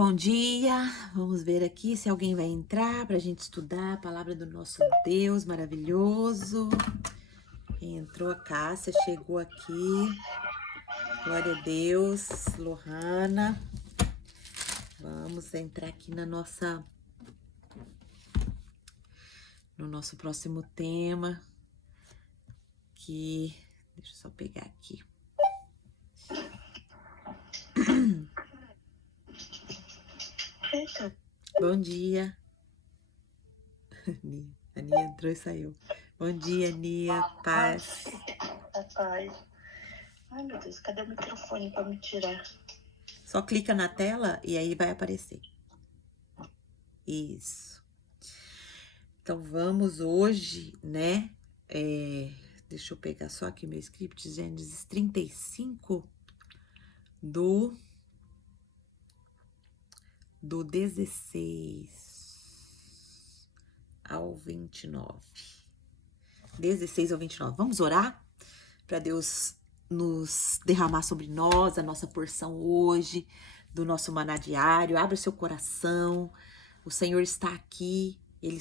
Bom dia, vamos ver aqui se alguém vai entrar para a gente estudar a palavra do nosso Deus maravilhoso. Quem entrou? A Cássia chegou aqui. Glória a Deus, Lohana. Vamos entrar aqui no nosso próximo tema, que deixa eu só pegar aqui. Bom dia. A Nia entrou e saiu. Bom dia, Nia. Paz. Paz. Ai, meu Deus, cadê o microfone para me tirar? Só clica na tela e aí vai aparecer. Isso. Então, vamos hoje, né? Deixa eu pegar só aqui meu script, Gênesis 35, do 16 ao 29. 16 ao 29. Vamos orar para Deus nos derramar sobre nós a nossa porção hoje, do nosso maná diário. Abra seu coração. O Senhor está aqui, Ele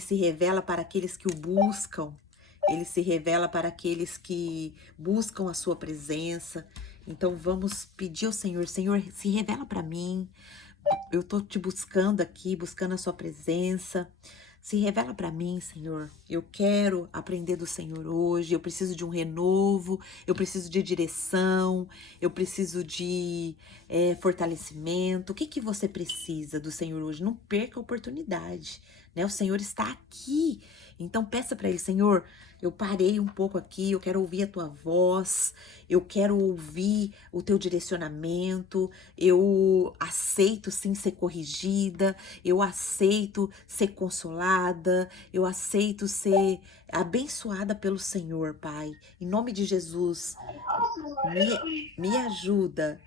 se revela para aqueles que o buscam. Ele se revela para aqueles que buscam a sua presença. Então vamos pedir ao Senhor, Senhor, se revela para mim. Eu tô te buscando aqui, buscando a sua presença. Se revela para mim, Senhor. Eu quero aprender do Senhor hoje. Eu preciso de um renovo. Eu preciso de direção. Eu preciso de fortalecimento. O que você precisa do Senhor hoje? Não perca a oportunidade, né? O Senhor está aqui. Então peça para Ele, Senhor, eu parei um pouco aqui. Eu quero ouvir a tua voz. Eu quero ouvir o teu direcionamento. Eu aceito sim ser corrigida. Eu aceito ser consolada. Eu aceito ser abençoada pelo Senhor, Pai. Em nome de Jesus, me ajuda.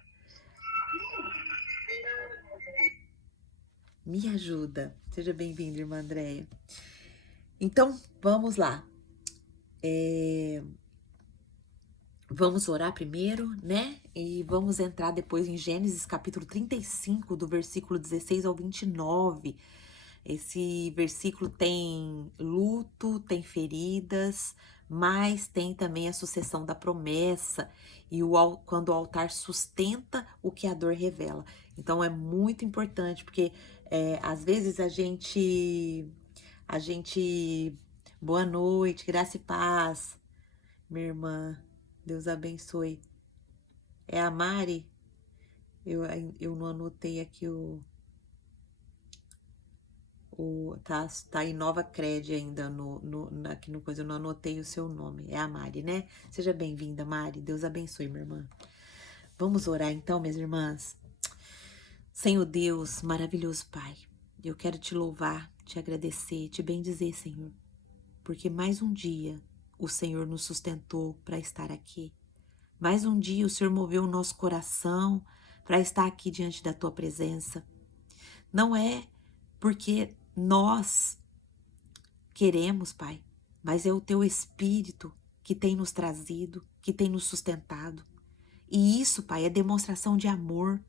Me ajuda. Seja bem-vinda, irmã Andréia. Então, vamos lá. Vamos orar primeiro, né? E vamos entrar depois em Gênesis capítulo 35, do versículo 16 ao 29. Esse versículo tem luto, tem feridas, mas tem também a sucessão da promessa e quando o altar sustenta o que a dor revela. Então é muito importante, porque às vezes a gente... Boa noite, graça e paz, minha irmã. Deus abençoe. É a Mari? Eu não anotei aqui tá em Nova Cred ainda aqui no coisa, eu não anotei o seu nome. É a Mari, né? Seja bem-vinda, Mari. Deus abençoe, minha irmã. Vamos orar então, minhas irmãs. Senhor Deus, maravilhoso Pai, eu quero te louvar, te agradecer, te bendizer, Senhor, porque mais um dia o Senhor nos sustentou para estar aqui. Mais um dia o Senhor moveu o nosso coração para estar aqui diante da tua presença. Não é porque nós queremos, Pai, mas é o teu Espírito que tem nos trazido, que tem nos sustentado. E isso, Pai, é demonstração de amor,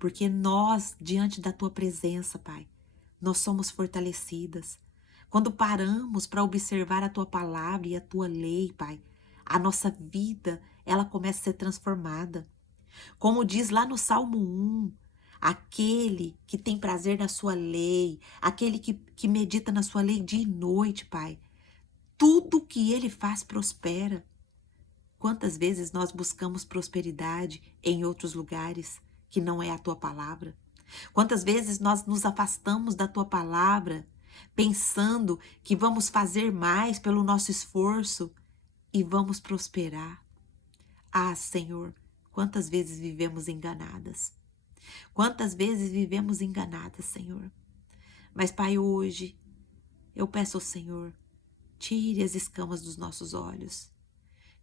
porque nós, diante da tua presença, Pai, nós somos fortalecidas. Quando paramos para observar a tua palavra e a tua lei, Pai, a nossa vida, ela começa a ser transformada. Como diz lá no Salmo 1, aquele que tem prazer na sua lei, aquele que medita na sua lei dia e noite, Pai, tudo que ele faz prospera. Quantas vezes nós buscamos prosperidade em outros lugares que não é a tua palavra? Quantas vezes nós nos afastamos da tua palavra, pensando que vamos fazer mais pelo nosso esforço e vamos prosperar? Ah, Senhor, quantas vezes vivemos enganadas? Quantas vezes vivemos enganadas, Senhor? Mas, Pai, hoje eu peço ao Senhor, tire as escamas dos nossos olhos.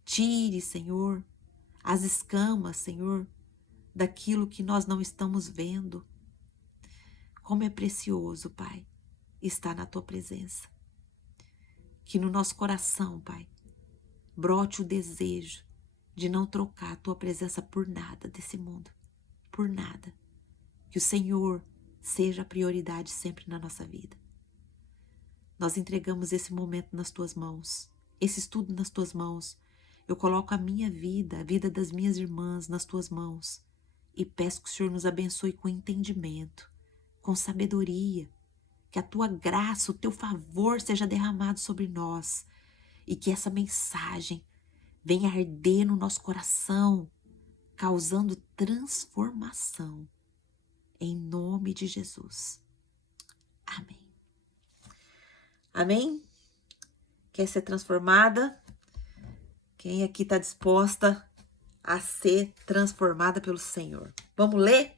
Tire, Senhor, as escamas, Senhor, daquilo que nós não estamos vendo. Como é precioso, Pai, estar na Tua presença. Que no nosso coração, Pai, brote o desejo de não trocar a Tua presença por nada desse mundo. Por nada. Que o Senhor seja a prioridade sempre na nossa vida. Nós entregamos esse momento nas tuas mãos, esse estudo nas tuas mãos. Eu coloco a minha vida, a vida das minhas irmãs nas tuas mãos e peço que o Senhor nos abençoe com entendimento, com sabedoria, que a tua graça, o teu favor seja derramado sobre nós e que essa mensagem venha arder no nosso coração, causando transformação. Em nome de Jesus. Amém. Amém? Quer ser transformada? Quem aqui está disposta a ser transformada pelo Senhor? Vamos ler?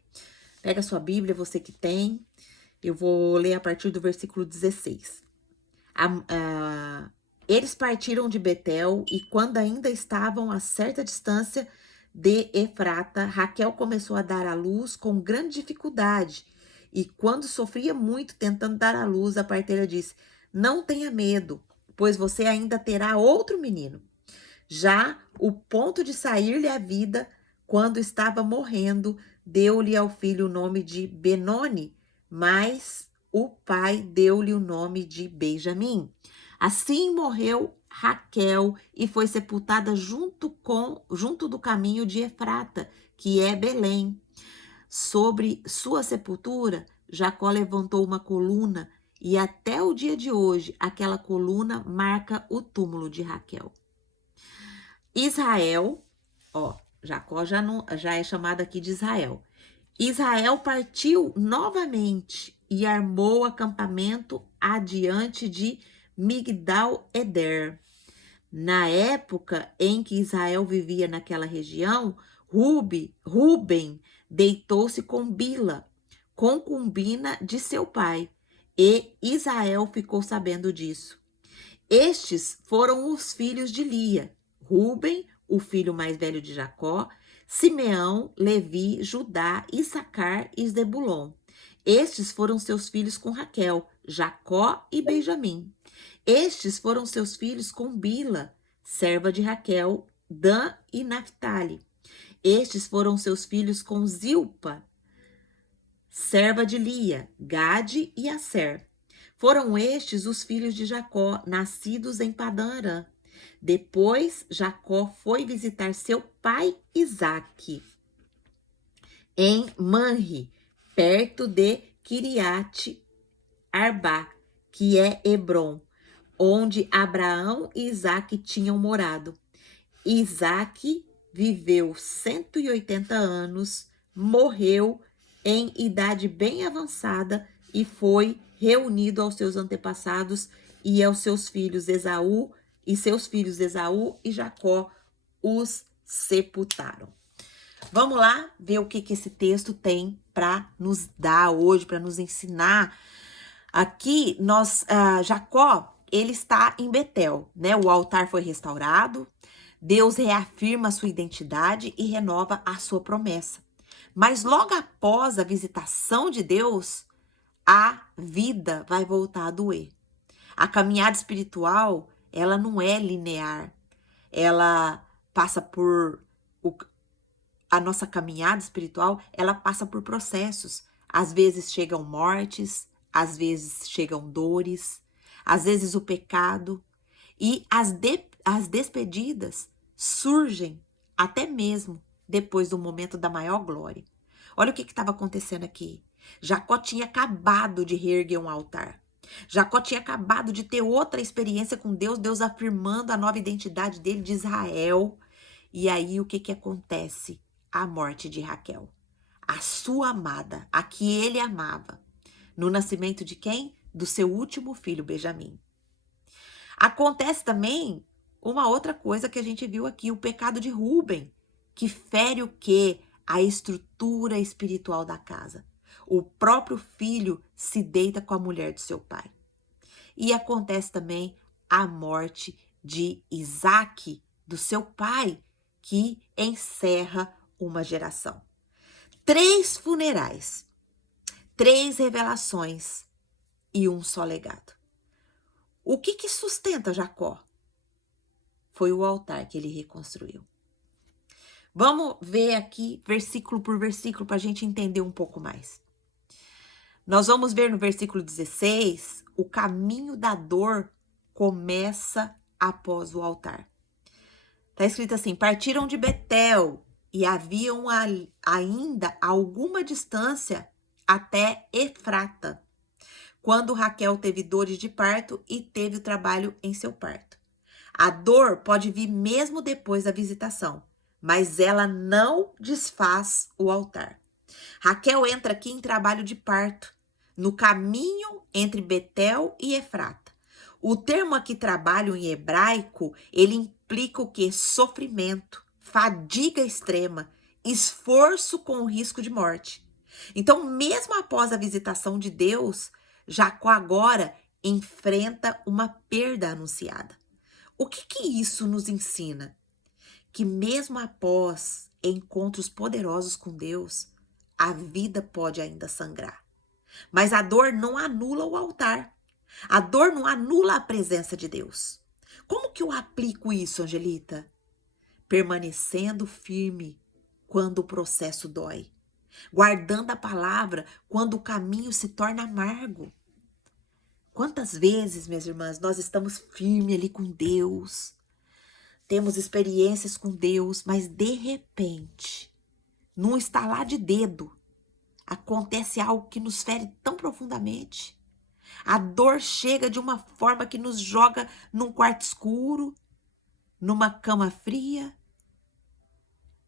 Pega a sua Bíblia, você que tem. Eu vou ler a partir do versículo 16. Eles partiram de Betel e quando ainda estavam a certa distância de Efrata, Raquel começou a dar à luz com grande dificuldade. E quando sofria muito tentando dar à luz, a parteira disse: não tenha medo, pois você ainda terá outro menino. Já o ponto de sair-lhe a vida, quando estava morrendo, deu-lhe ao filho o nome de Benoni, mas o pai deu-lhe o nome de Benjamim. Assim morreu Raquel e foi sepultada junto do caminho de Efrata, que é Belém. Sobre sua sepultura, Jacó levantou uma coluna e até o dia de hoje aquela coluna marca o túmulo de Raquel. Israel, Jacó já é chamado aqui de Israel. Israel partiu novamente e armou acampamento adiante de Migdal-Eder. Na época em que Israel vivia naquela região, Ruben deitou-se com Bila, concubina de seu pai, e Israel ficou sabendo disso. Estes foram os filhos de Lia: Ruben, o filho mais velho de Jacó, Simeão, Levi, Judá, Issacar e Zebulon. Estes foram seus filhos com Raquel, Jacó e Benjamim. Estes foram seus filhos com Bila, serva de Raquel, Dan e Naphtali. Estes foram seus filhos com Zilpa, serva de Lia, Gade e Asser. Foram estes os filhos de Jacó, nascidos em Padã Arã. Depois, Jacó foi visitar seu pai Isaque em Manre, perto de Kiriate Arbá, que é Hebrom, onde Abraão e Isaque tinham morado. Isaque viveu 180 anos, morreu em idade bem avançada e foi reunido aos seus antepassados e aos seus filhos Esaú, e Jacó os sepultaram. Vamos lá ver o que esse texto tem para nos dar hoje, para nos ensinar. Aqui, Jacó, ele está em Betel, né? O altar foi restaurado, Deus reafirma a sua identidade e renova a sua promessa. Mas logo após a visitação de Deus, a vida vai voltar a doer. A caminhada espiritual, ela não é linear. Ela passa por... A nossa caminhada espiritual, ela passa por processos. Às vezes chegam mortes, às vezes chegam dores, às vezes o pecado. E as despedidas surgem até mesmo depois do momento da maior glória. Olha o que estava acontecendo aqui. Jacó tinha acabado de reerguer um altar. Jacó tinha acabado de ter outra experiência com Deus, Deus afirmando a nova identidade dele de Israel. E aí o que acontece? A morte de Raquel, a sua amada, a que ele amava. No nascimento de quem? Do seu último filho, Benjamim. Acontece também uma outra coisa que a gente viu aqui, o pecado de Ruben, que fere o quê? A estrutura espiritual da casa. O próprio filho se deita com a mulher de seu pai. E acontece também a morte de Isaque, do seu pai, que encerra uma geração. 3 funerais, 3 revelações e um só legado. O que sustenta Jacó? Foi o altar que ele reconstruiu. Vamos ver aqui versículo por versículo para a gente entender um pouco mais. Nós vamos ver no versículo 16, o caminho da dor começa após o altar. Está escrito assim: partiram de Betel e haviam ainda alguma distância até Efrata, quando Raquel teve dores de parto e teve o trabalho em seu parto. A dor pode vir mesmo depois da visitação, mas ela não desfaz o altar. Raquel entra aqui em trabalho de parto, no caminho entre Betel e Efrata. O termo aqui trabalho em hebraico, ele implica o quê? Sofrimento, fadiga extrema, esforço com risco de morte. Então, mesmo após a visitação de Deus, Jacó agora enfrenta uma perda anunciada. O que isso nos ensina? Que mesmo após encontros poderosos com Deus, a vida pode ainda sangrar. Mas a dor não anula o altar. A dor não anula a presença de Deus. Como que eu aplico isso, Angelita? Permanecendo firme quando o processo dói. Guardando a palavra quando o caminho se torna amargo. Quantas vezes, minhas irmãs, nós estamos firmes ali com Deus, temos experiências com Deus, mas de repente, num estalar de dedo, acontece algo que nos fere tão profundamente. A dor chega de uma forma que nos joga num quarto escuro, numa cama fria.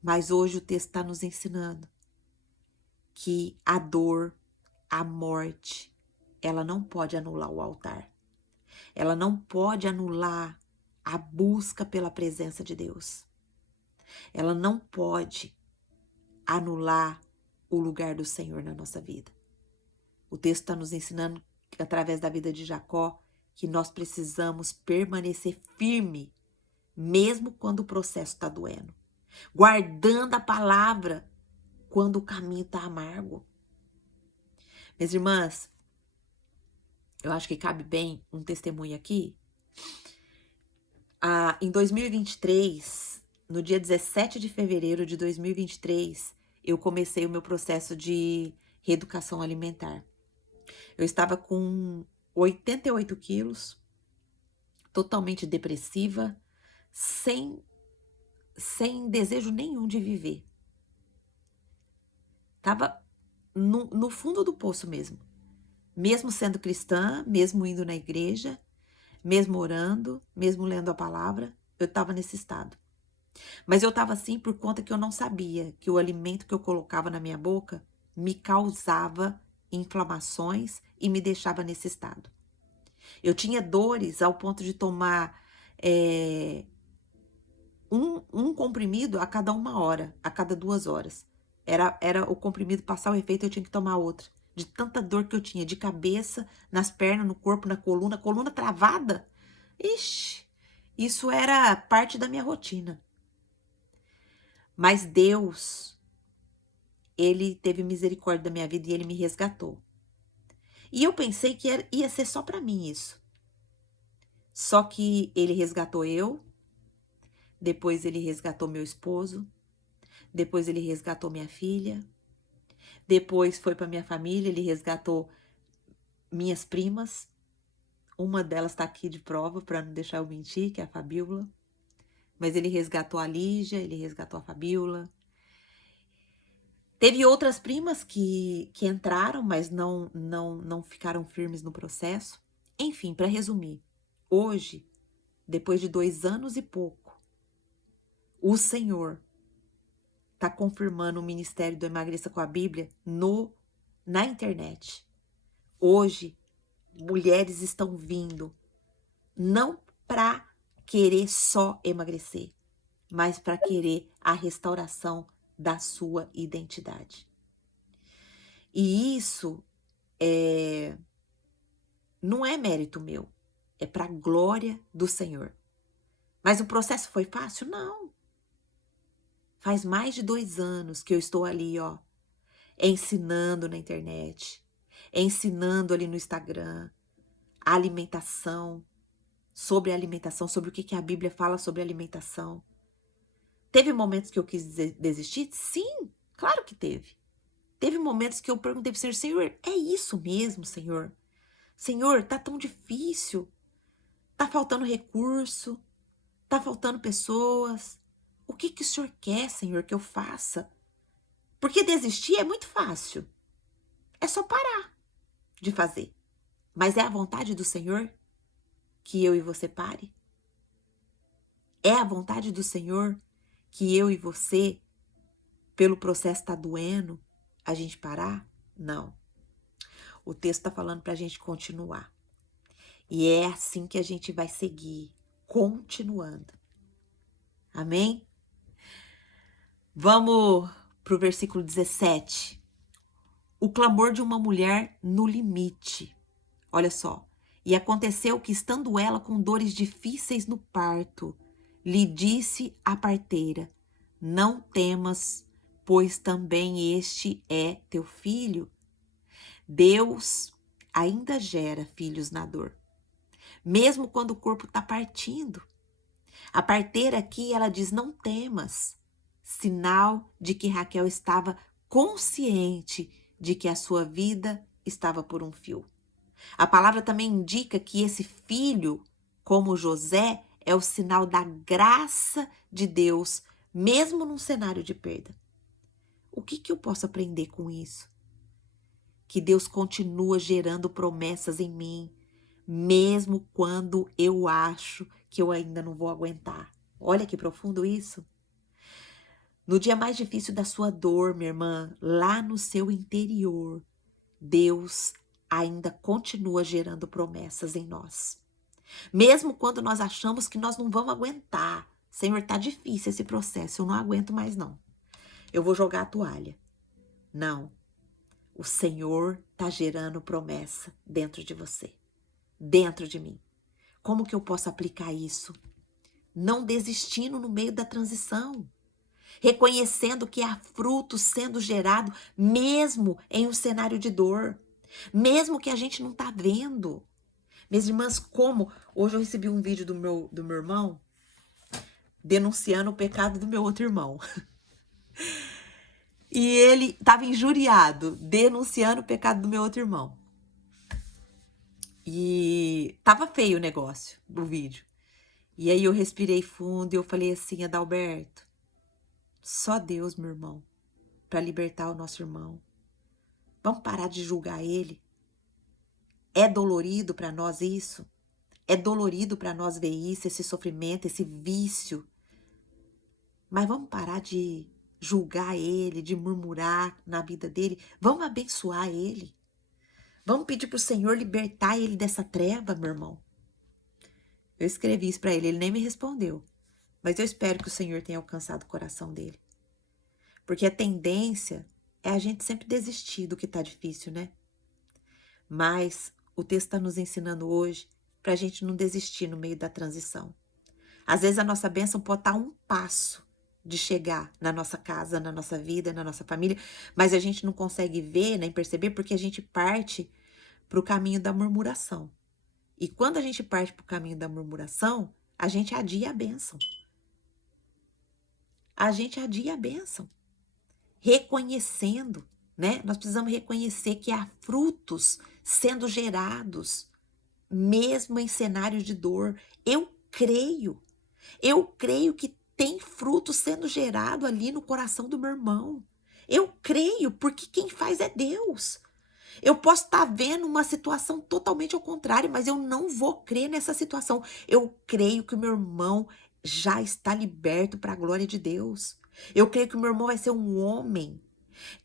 Mas hoje o texto está nos ensinando que a dor, a morte, ela não pode anular o altar. Ela não pode anular a busca pela presença de Deus. Ela não pode anular o lugar do Senhor na nossa vida. O texto está nos ensinando, através da vida de Jacó, que nós precisamos permanecer firme, mesmo quando o processo está doendo. Guardando a palavra quando o caminho está amargo. Minhas irmãs, eu acho que cabe bem um testemunho aqui. Em 2023, no dia 17 de fevereiro de 2023, eu comecei o meu processo de reeducação alimentar. Eu estava com 88 quilos, totalmente depressiva, sem desejo nenhum de viver. Estava no fundo do poço mesmo. Mesmo sendo cristã, mesmo indo na igreja, mesmo orando, mesmo lendo a palavra, eu estava nesse estado. Mas eu estava assim por conta que eu não sabia que o alimento que eu colocava na minha boca me causava inflamações e me deixava nesse estado. Eu tinha dores ao ponto de tomar um comprimido a cada 1 hora, a cada 2 horas. Era o comprimido passar o efeito, eu tinha que tomar outro. De tanta dor que eu tinha, de cabeça, nas pernas, no corpo, na coluna travada. Ixi, isso era parte da minha rotina. Mas Deus, Ele teve misericórdia da minha vida e Ele me resgatou. E eu pensei que ia ser só para mim isso. Só que Ele resgatou eu, depois Ele resgatou meu esposo, depois Ele resgatou minha filha, depois foi para minha família, Ele resgatou minhas primas. Uma delas está aqui de prova para não deixar eu mentir, que é a Fabíola. Mas Ele resgatou a Lígia, Ele resgatou a Fabíola. Teve outras primas que entraram, mas não ficaram firmes no processo. Enfim, para resumir, hoje, depois de 2 anos e pouco, o Senhor está confirmando o ministério do Emagreça com a Bíblia na internet. Hoje, mulheres estão vindo, não para querer só emagrecer, mas para querer a restauração da sua identidade. E isso não é mérito meu, é para a glória do Senhor. Mas o processo foi fácil? Não. Faz mais de 2 anos que eu estou ali, ensinando na internet, ensinando ali no Instagram, sobre alimentação, sobre o que a Bíblia fala sobre alimentação. Teve momentos que eu quis desistir? Sim, claro que teve. Teve momentos que eu perguntei pro Senhor, Senhor, é isso mesmo, Senhor? Senhor, tá tão difícil, tá faltando recurso, tá faltando pessoas. O que que o Senhor quer, Senhor, que eu faça? Porque desistir é muito fácil. É só parar de fazer. Mas é a vontade do Senhor que eu e você pare? É a vontade do Senhor que eu e você, pelo processo tá doendo, a gente parar? Não. O texto está falando para a gente continuar. E é assim que a gente vai seguir, continuando. Amém? Vamos para o versículo 17. O clamor de uma mulher no limite. Olha só. E aconteceu que, estando ela com dores difíceis no parto, lhe disse a parteira: não temas, pois também este é teu filho. Deus ainda gera filhos na dor, mesmo quando o corpo está partindo. A parteira aqui, ela diz, não temas, sinal de que Raquel estava consciente de que a sua vida estava por um fio. A palavra também indica que esse filho, como José, é o sinal da graça de Deus, mesmo num cenário de perda. O que eu posso aprender com isso? Que Deus continua gerando promessas em mim, mesmo quando eu acho que eu ainda não vou aguentar. Olha que profundo isso. No dia mais difícil da sua dor, minha irmã, lá no seu interior, Deus ainda continua gerando promessas em nós. Mesmo quando nós achamos que nós não vamos aguentar. Senhor, tá difícil esse processo, eu não aguento mais não. Eu vou jogar a toalha. Não. O Senhor tá gerando promessa dentro de você, dentro de mim. Como que eu posso aplicar isso? Não desistindo no meio da transição. Reconhecendo que há frutos sendo gerado mesmo em um cenário de dor. Mesmo que a gente não tá vendo. Minhas irmãs, como hoje eu recebi um vídeo do meu irmão denunciando o pecado do meu outro irmão. E ele estava injuriado, denunciando o pecado do meu outro irmão. E tava feio o negócio do vídeo. E aí eu respirei fundo e eu falei assim, Adalberto, só Deus, meu irmão, para libertar o nosso irmão. Vamos parar de julgar ele. É dolorido para nós isso. É dolorido para nós ver isso, esse sofrimento, esse vício. Mas vamos parar de julgar ele, de murmurar na vida dele. Vamos abençoar ele. Vamos pedir para o Senhor libertar ele dessa treva, meu irmão. Eu escrevi isso para ele, ele nem me respondeu. Mas eu espero que o Senhor tenha alcançado o coração dele. Porque a tendência é a gente sempre desistir do que está difícil, né? Mas o texto está nos ensinando hoje para a gente não desistir no meio da transição. Às vezes a nossa bênção pode estar um passo de chegar na nossa casa, na nossa vida, na nossa família, mas a gente não consegue ver, nem perceber, porque a gente parte para o caminho da murmuração. E quando a gente parte para o caminho da murmuração, a gente adia a bênção. A gente adia a bênção. Reconhecendo, né? Nós precisamos reconhecer que há frutos sendo gerados, mesmo em cenários de dor. Eu creio que tem fruto sendo gerado ali no coração do meu irmão. Eu creio, porque quem faz é Deus. Eu posso estar vendo uma situação totalmente ao contrário, mas eu não vou crer nessa situação. Eu creio que o meu irmão já está liberto para a glória de Deus. Eu creio que o meu irmão vai ser um homem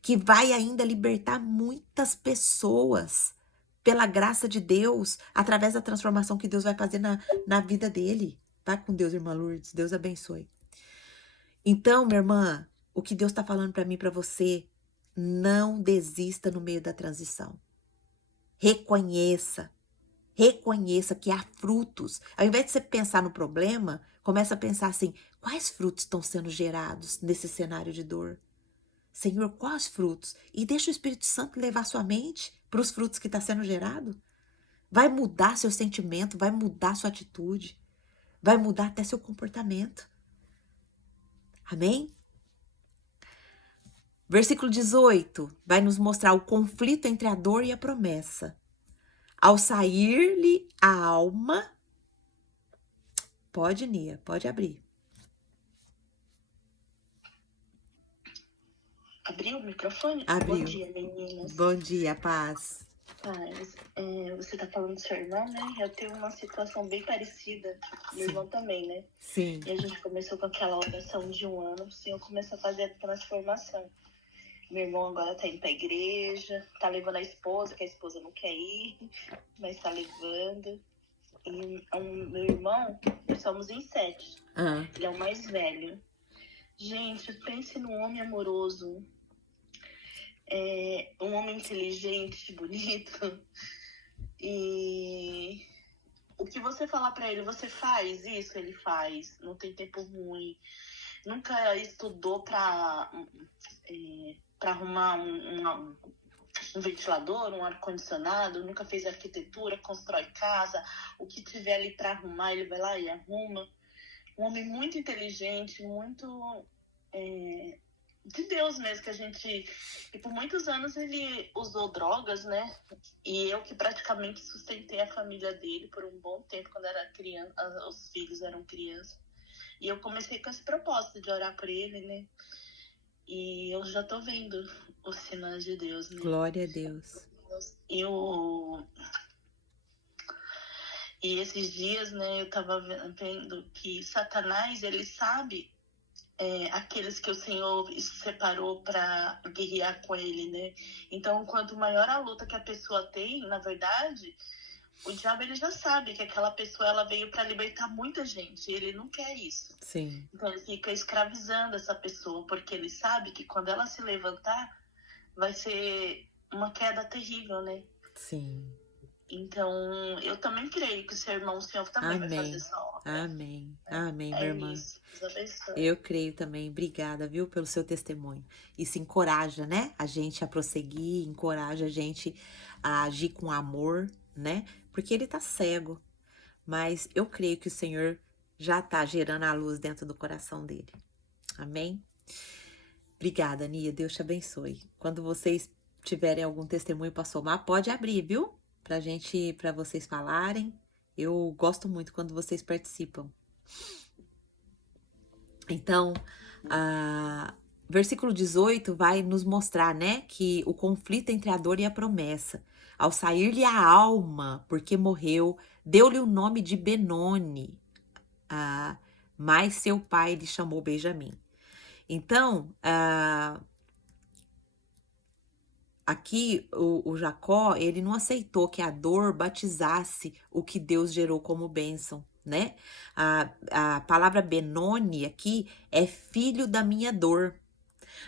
que vai ainda libertar muitas pessoas pela graça de Deus, através da transformação que Deus vai fazer na vida dele. Vai com Deus, irmã Lourdes. Deus abençoe. Então, minha irmã, o que Deus está falando para mim e para você, não desista no meio da transição. Reconheça que há frutos. Ao invés de você pensar no problema, começa a pensar assim, quais frutos estão sendo gerados nesse cenário de dor? Senhor, quais frutos? E deixa o Espírito Santo levar sua mente para os frutos que está sendo gerado. Vai mudar seu sentimento, vai mudar sua atitude, vai mudar até seu comportamento. Amém? Versículo 18 vai nos mostrar o conflito entre a dor e a promessa. Ao sair-lhe a alma, pode, Nia, pode abrir. Abriu o microfone? Bom Abriu. dia, meninas. Bom dia, paz. Você tá falando do seu irmão, né? Eu tenho uma situação bem parecida. Meu irmão também, né? Sim. E a gente começou com aquela oração de 1 ano, o Senhor começou a fazer a transformação. Meu irmão agora tá indo pra igreja, tá levando a esposa, que a esposa não quer ir, mas tá levando. E meu irmão, somos em 7. Ele é o mais velho. Gente, pense num homem amoroso, um homem inteligente, bonito. E o que você falar pra ele, você faz isso, ele faz. Não tem tempo ruim. Nunca estudou pra arrumar um ventilador, um ar-condicionado, nunca fez arquitetura, constrói casa. O que tiver ali pra arrumar, ele vai lá e arruma. Um homem muito inteligente, muito de Deus mesmo, que a gente... E por muitos anos ele usou drogas, né? E eu que praticamente sustentei a família dele por um bom tempo, quando era criança, os filhos eram crianças. E eu comecei com esse propósito de orar por ele, né? E eu já tô vendo os sinais de Deus, né? Glória a Deus. E esses dias, né, eu tava vendo que Satanás, ele sabe aqueles que o Senhor separou para guerrear com ele, né? Então, quanto maior a luta que a pessoa tem, na verdade, o diabo ele já sabe que aquela pessoa ela veio para libertar muita gente. E ele não quer isso. Sim. Então, ele fica escravizando essa pessoa, porque ele sabe que quando ela se levantar, vai ser uma queda terrível, né? Sim. Então, eu também creio que o seu irmão, o Senhor também vai fazer essa obra. Amém. Amém, minha irmã. Isso. Deus abençoe. Eu creio também. Obrigada, viu, pelo seu testemunho. Isso encoraja, né, a gente a prosseguir, encoraja a gente a agir com amor, né? Porque ele tá cego. Mas eu creio que o Senhor já tá gerando a luz dentro do coração dele. Amém? Obrigada, Nia. Deus te abençoe. Quando vocês tiverem algum testemunho para somar, pode abrir, viu? Para vocês falarem. Eu gosto muito quando vocês participam. Então, versículo 18 vai nos mostrar, né, que o conflito entre a dor e a promessa. Ao sair-lhe a alma, porque morreu, deu-lhe o nome de Benoni, mas seu pai lhe chamou Benjamim. Então, aqui o Jacó, ele não aceitou que a dor batizasse o que Deus gerou como bênção, né? A palavra Benoni aqui é filho da minha dor,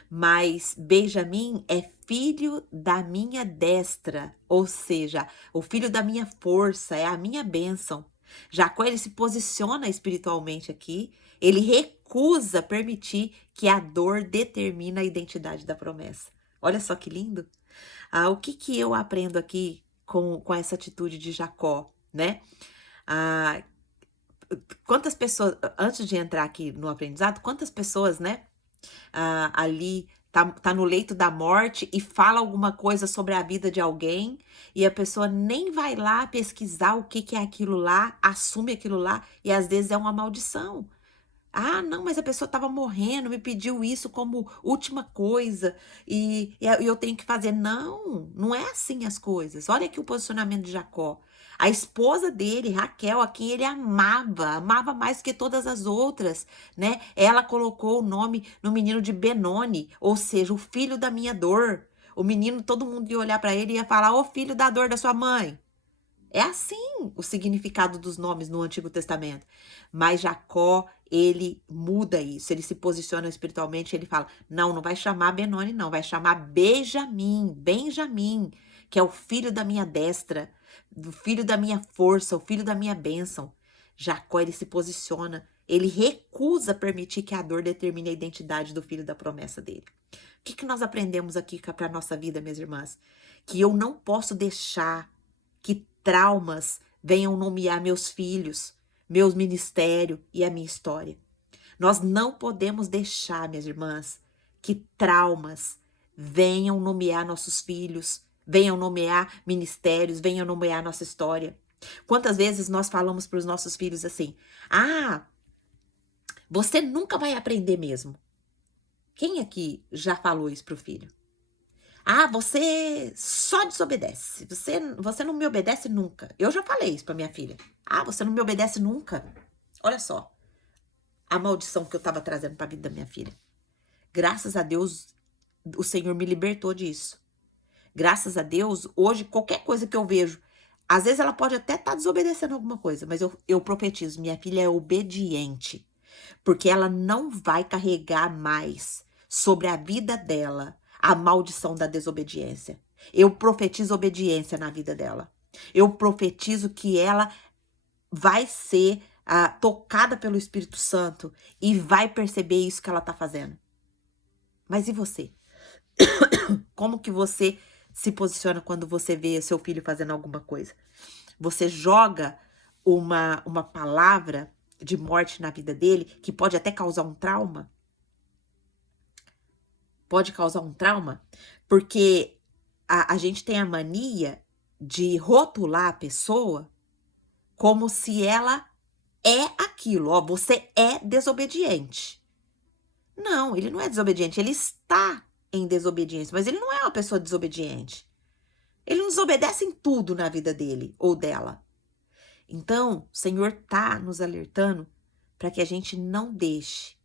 mas Benjamim é filho da minha destra, ou seja, o filho da minha força, é a minha bênção. Jacó, ele se posiciona espiritualmente aqui, ele recusa permitir que a dor determine a identidade da promessa. Olha só que lindo. O que eu aprendo aqui com essa atitude de Jacó, né? Quantas pessoas, antes de entrar aqui no aprendizado, quantas pessoas, né, ali tá no leito da morte e fala alguma coisa sobre a vida de alguém e a pessoa nem vai lá pesquisar o que é aquilo lá, assume aquilo lá e às vezes é uma maldição. Não, mas a pessoa estava morrendo, me pediu isso como última coisa e eu tenho que fazer. Não, não é assim as coisas. Olha aqui o posicionamento de Jacó. A esposa dele, Raquel, a quem ele amava mais que todas as outras, né? Ela colocou o nome no menino de Benoni, ou seja, o filho da minha dor. O menino, todo mundo ia olhar para ele e ia falar, ô filho da dor da sua mãe. É assim o significado dos nomes no Antigo Testamento. Mas Jacó, ele muda isso, ele se posiciona espiritualmente, ele fala, não vai chamar Benoni não, vai chamar Benjamim, que é o filho da minha destra, o filho da minha força, o filho da minha bênção. Jacó, ele se posiciona, ele recusa permitir que a dor determine a identidade do filho da promessa dele. O que nós aprendemos aqui para a nossa vida, minhas irmãs? Que eu não posso deixar que traumas venham nomear meus filhos, meus ministérios e a minha história. Nós não podemos deixar, minhas irmãs, que traumas venham nomear nossos filhos, venham nomear ministérios, venham nomear nossa história. Quantas vezes nós falamos para os nossos filhos assim: ah, você nunca vai aprender mesmo. Quem aqui já falou isso pro filho? Ah, você só desobedece. Você não me obedece nunca. Eu já falei isso pra minha filha. Ah, você não me obedece nunca. Olha só a maldição que eu tava trazendo pra vida da minha filha. Graças a Deus, o Senhor me libertou disso. Graças a Deus, hoje, qualquer coisa que eu vejo, às vezes ela pode até estar desobedecendo alguma coisa, mas eu profetizo, minha filha é obediente. Porque ela não vai carregar mais sobre a vida dela a maldição da desobediência. Eu profetizo obediência na vida dela. Eu profetizo que ela vai ser tocada pelo Espírito Santo e vai perceber isso que ela está fazendo. Mas e você? Como que você se posiciona quando você vê seu filho fazendo alguma coisa? Você joga uma palavra de morte na vida dele que pode até causar um trauma? Pode causar um trauma? Porque a gente tem a mania de rotular a pessoa como se ela é aquilo. Ó, você é desobediente. Não, ele não é desobediente, ele está em desobediência, mas ele não é uma pessoa desobediente. Ele não desobedece em tudo na vida dele ou dela. Então, o Senhor está nos alertando para que a gente não deixe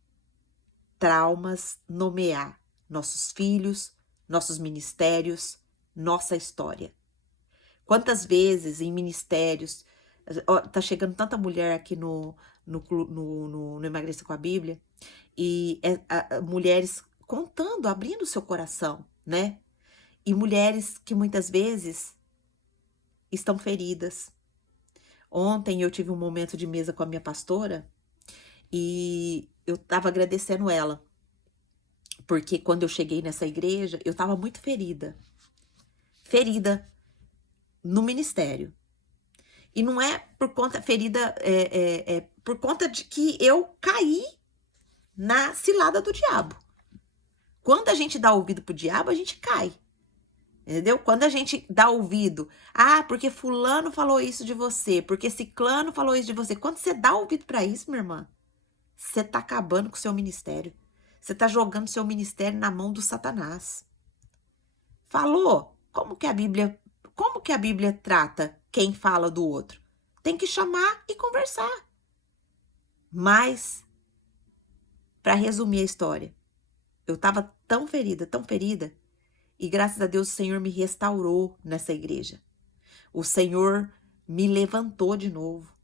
traumas nomear nossos filhos, nossos ministérios, nossa história. Quantas vezes em ministérios, tá chegando tanta mulher aqui no Emagreça com a Bíblia, e mulheres contando, abrindo o seu coração, né? E mulheres que muitas vezes estão feridas. Ontem eu tive um momento de mesa com a minha pastora e eu estava agradecendo ela, porque quando eu cheguei nessa igreja, eu estava muito ferida no ministério. E não é por conta, ferida, por conta de que eu caí na cilada do diabo. Quando a gente dá ouvido pro diabo, a gente cai. Entendeu? Quando a gente dá ouvido, porque fulano falou isso de você, porque ciclano falou isso de você. Quando você dá ouvido para isso, minha irmã, você tá acabando com o seu ministério. Você tá jogando seu ministério na mão do Satanás. Falou? Como que a Bíblia trata quem fala do outro? Tem que chamar e conversar. Mas, para resumir a história, eu tava tão ferida, e graças a Deus o Senhor me restaurou nessa igreja. O Senhor me levantou de novo.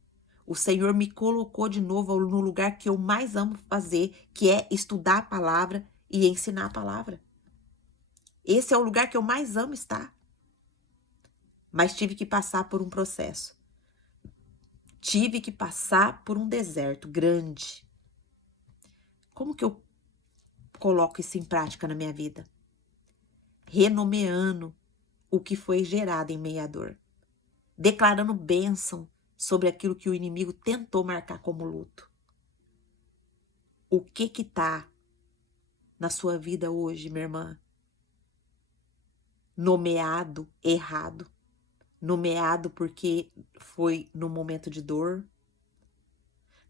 O Senhor me colocou de novo no lugar que eu mais amo fazer, que é estudar a palavra e ensinar a palavra. Esse é o lugar que eu mais amo estar. Mas tive que passar por um processo. Tive que passar por um deserto grande. Como que eu coloco isso em prática na minha vida? Renomeando o que foi gerado em meio à dor. Declarando bênção sobre aquilo que o inimigo tentou marcar como luto. O que tá na sua vida hoje, minha irmã? Nomeado errado. Nomeado porque foi num momento de dor.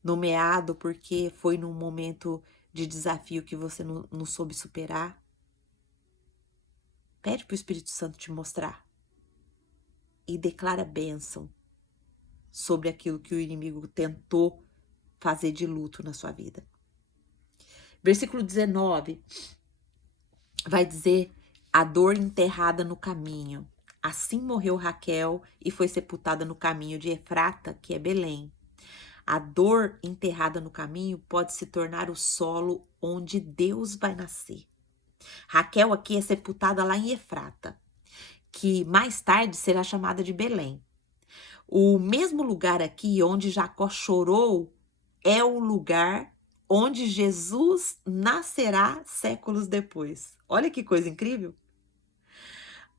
Nomeado porque foi num momento de desafio que você não soube superar. Pede para o Espírito Santo te mostrar. E declara bênção sobre aquilo que o inimigo tentou fazer de luto na sua vida. Versículo 19 vai dizer: a dor enterrada no caminho. Assim morreu Raquel e foi sepultada no caminho de Efrata, que é Belém. A dor enterrada no caminho pode se tornar o solo onde Deus vai nascer. Raquel aqui é sepultada lá em Efrata, que mais tarde será chamada de Belém. O mesmo lugar aqui onde Jacó chorou é o lugar onde Jesus nascerá séculos depois. Olha que coisa incrível.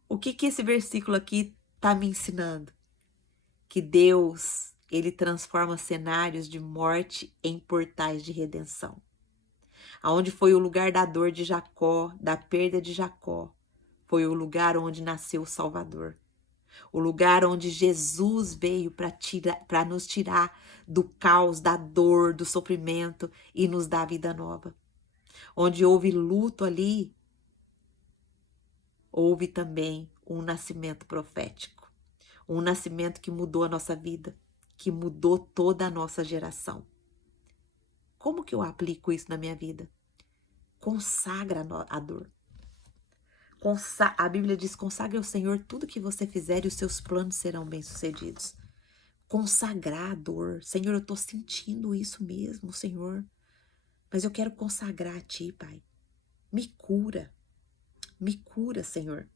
O que esse versículo aqui está me ensinando? Que Deus, ele transforma cenários de morte em portais de redenção. aonde foi o lugar da dor de Jacó, da perda de Jacó. Foi o lugar onde nasceu o Salvador. O lugar onde Jesus veio para nos tirar do caos, da dor, do sofrimento e nos dar vida nova. Onde houve luto ali, houve também um nascimento profético. Um nascimento que mudou a nossa vida, que mudou toda a nossa geração. Como que eu aplico isso na minha vida? Consagra a dor. A Bíblia diz: consagre ao Senhor tudo que você fizer e os seus planos serão bem-sucedidos. Consagrar a dor. Senhor, eu estou sentindo isso mesmo, Senhor. Mas eu quero consagrar a Ti, Pai. Me cura. Me cura, Senhor.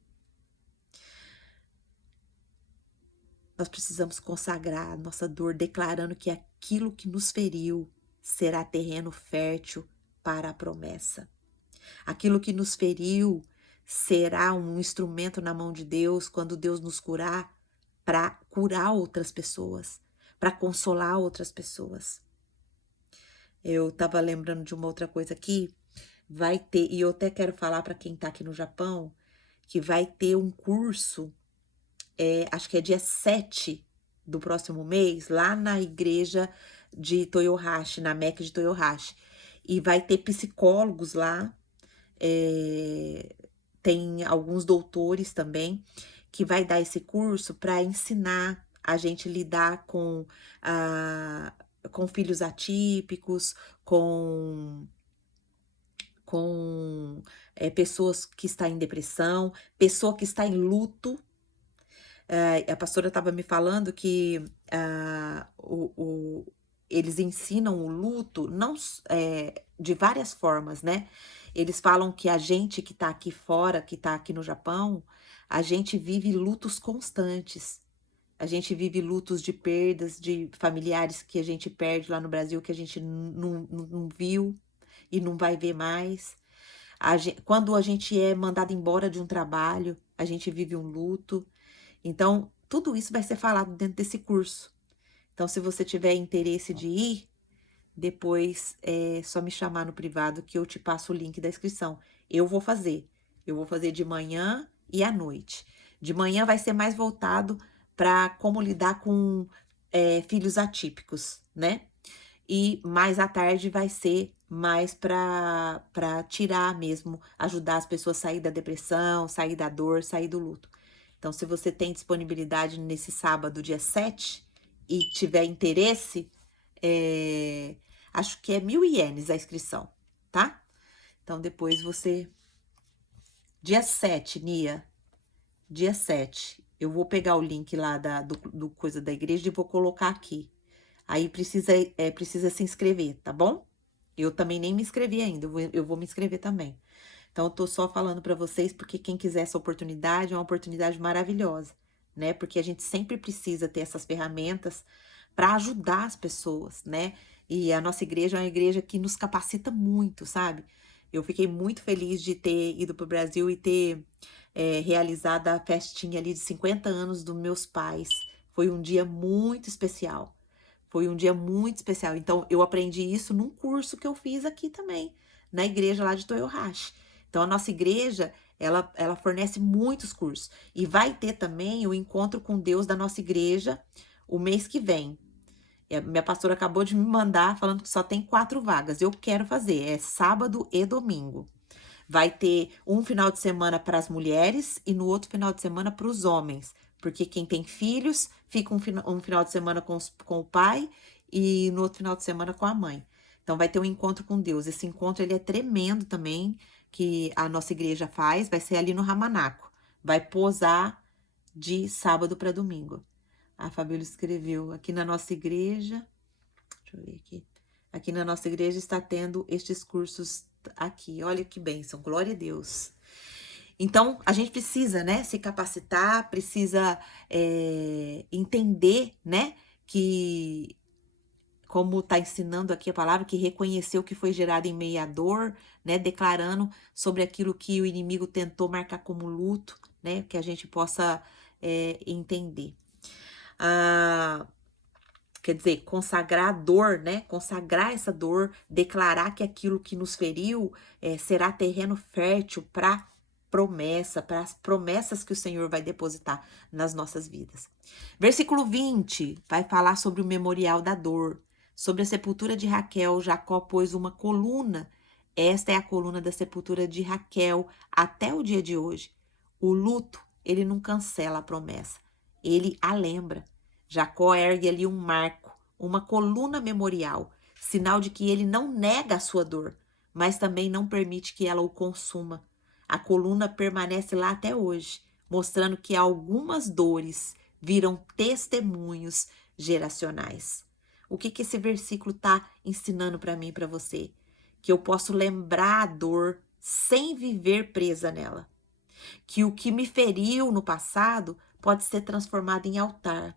Nós precisamos consagrar a nossa dor, declarando que aquilo que nos feriu será terreno fértil para a promessa. Aquilo que nos feriu será um instrumento na mão de Deus quando Deus nos curar, para curar outras pessoas, para consolar outras pessoas. Eu estava lembrando de uma outra coisa aqui, vai ter, e eu até quero falar para quem está aqui no Japão, que vai ter um curso, acho que é dia 7 do próximo mês, lá na igreja de Toyohashi, na Meca de Toyohashi. E vai ter psicólogos lá, tem alguns doutores também, que vai dar esse curso para ensinar a gente lidar com filhos atípicos, com pessoas que estão em depressão, pessoa que está em luto. A pastora estava me falando que eles ensinam o luto não, de várias formas, né? Eles falam que a gente que está aqui fora, que está aqui no Japão, a gente vive lutos constantes. A gente vive lutos de perdas de familiares que a gente perde lá no Brasil, que a gente não viu e não vai ver mais. Quando a gente é mandado embora de um trabalho, a gente vive um luto. Então, tudo isso vai ser falado dentro desse curso. Então, se você tiver interesse de ir, depois é só me chamar no privado que eu te passo o link da inscrição. Eu vou fazer de manhã e à noite. De manhã vai ser mais voltado para como lidar com filhos atípicos, né? E mais à tarde vai ser mais para tirar mesmo, ajudar as pessoas a sair da depressão, sair da dor, sair do luto. Então, se você tem disponibilidade nesse sábado, dia 7, e tiver interesse, acho que é 1.000 ienes a inscrição, tá? Então, depois você... Dia 7, Nia. Dia 7. Eu vou pegar o link lá do coisa da igreja e vou colocar aqui. Aí precisa se inscrever, tá bom? Eu também nem me inscrevi ainda, eu vou me inscrever também. Então, eu tô só falando para vocês, porque quem quiser essa oportunidade, é uma oportunidade maravilhosa, né? Porque a gente sempre precisa ter essas ferramentas para ajudar as pessoas, né? E a nossa igreja é uma igreja que nos capacita muito, sabe? Eu fiquei muito feliz de ter ido para o Brasil e ter realizado a festinha ali de 50 anos dos meus pais. Foi um dia muito especial. Foi um dia muito especial. Então, eu aprendi isso num curso que eu fiz aqui também, na igreja lá de Toyohashi. Então, a nossa igreja, ela fornece muitos cursos. E vai ter também o encontro com Deus da nossa igreja o mês que vem. Minha pastora acabou de me mandar falando que só tem 4 vagas. Eu quero fazer, é sábado e domingo. Vai ter um final de semana para as mulheres e no outro final de semana para os homens. Porque quem tem filhos fica um final de semana com o pai e no outro final de semana com a mãe. Então vai ter um encontro com Deus. Esse encontro ele é tremendo também, que a nossa igreja faz. Vai ser ali no Ramanaco. Vai posar de sábado para domingo. A Fabíola escreveu aqui na nossa igreja. Deixa eu ver aqui. Aqui na nossa igreja está tendo estes cursos aqui. Olha que bênção, glória a Deus. Então, a gente precisa, né, se capacitar, precisa entender, né, que, como está ensinando aqui a palavra, que reconheceu que foi gerado em meio à dor, né, declarando sobre aquilo que o inimigo tentou marcar como luto, né, que a gente possa entender. quer dizer, consagrar a dor, né? Consagrar essa dor, declarar que aquilo que nos feriu será terreno fértil para promessa, para as promessas que o Senhor vai depositar nas nossas vidas. Versículo 20 vai falar sobre o memorial da dor. Sobre a sepultura de Raquel, Jacó pôs uma coluna. Esta é a coluna da sepultura de Raquel até o dia de hoje. O luto, ele não cancela a promessa, ele a lembra. Jacó ergue ali um marco, uma coluna memorial, sinal de que ele não nega a sua dor, mas também não permite que ela o consuma. A coluna permanece lá até hoje, mostrando que algumas dores viram testemunhos geracionais. O que esse versículo está ensinando para mim e para você? Que eu posso lembrar a dor sem viver presa nela. Que o que me feriu no passado pode ser transformado em altar.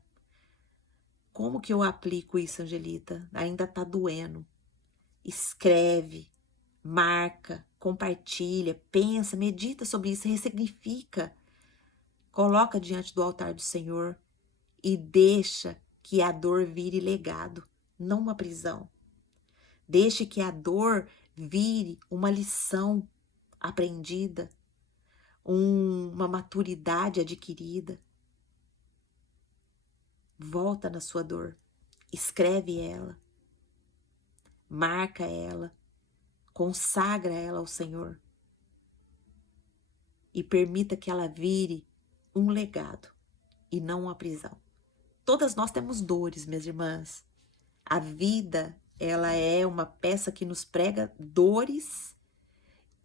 Como que eu aplico isso, Angelita? Ainda tá doendo. Escreve, marca, compartilha, pensa, medita sobre isso, ressignifica. Coloca diante do altar do Senhor e deixa que a dor vire legado, não uma prisão. Deixe que a dor vire uma lição aprendida, uma maturidade adquirida. Volta na sua dor, escreve ela, marca ela, consagra ela ao Senhor e permita que ela vire um legado e não uma prisão. Todas nós temos dores, minhas irmãs. A vida, ela é uma peça que nos prega dores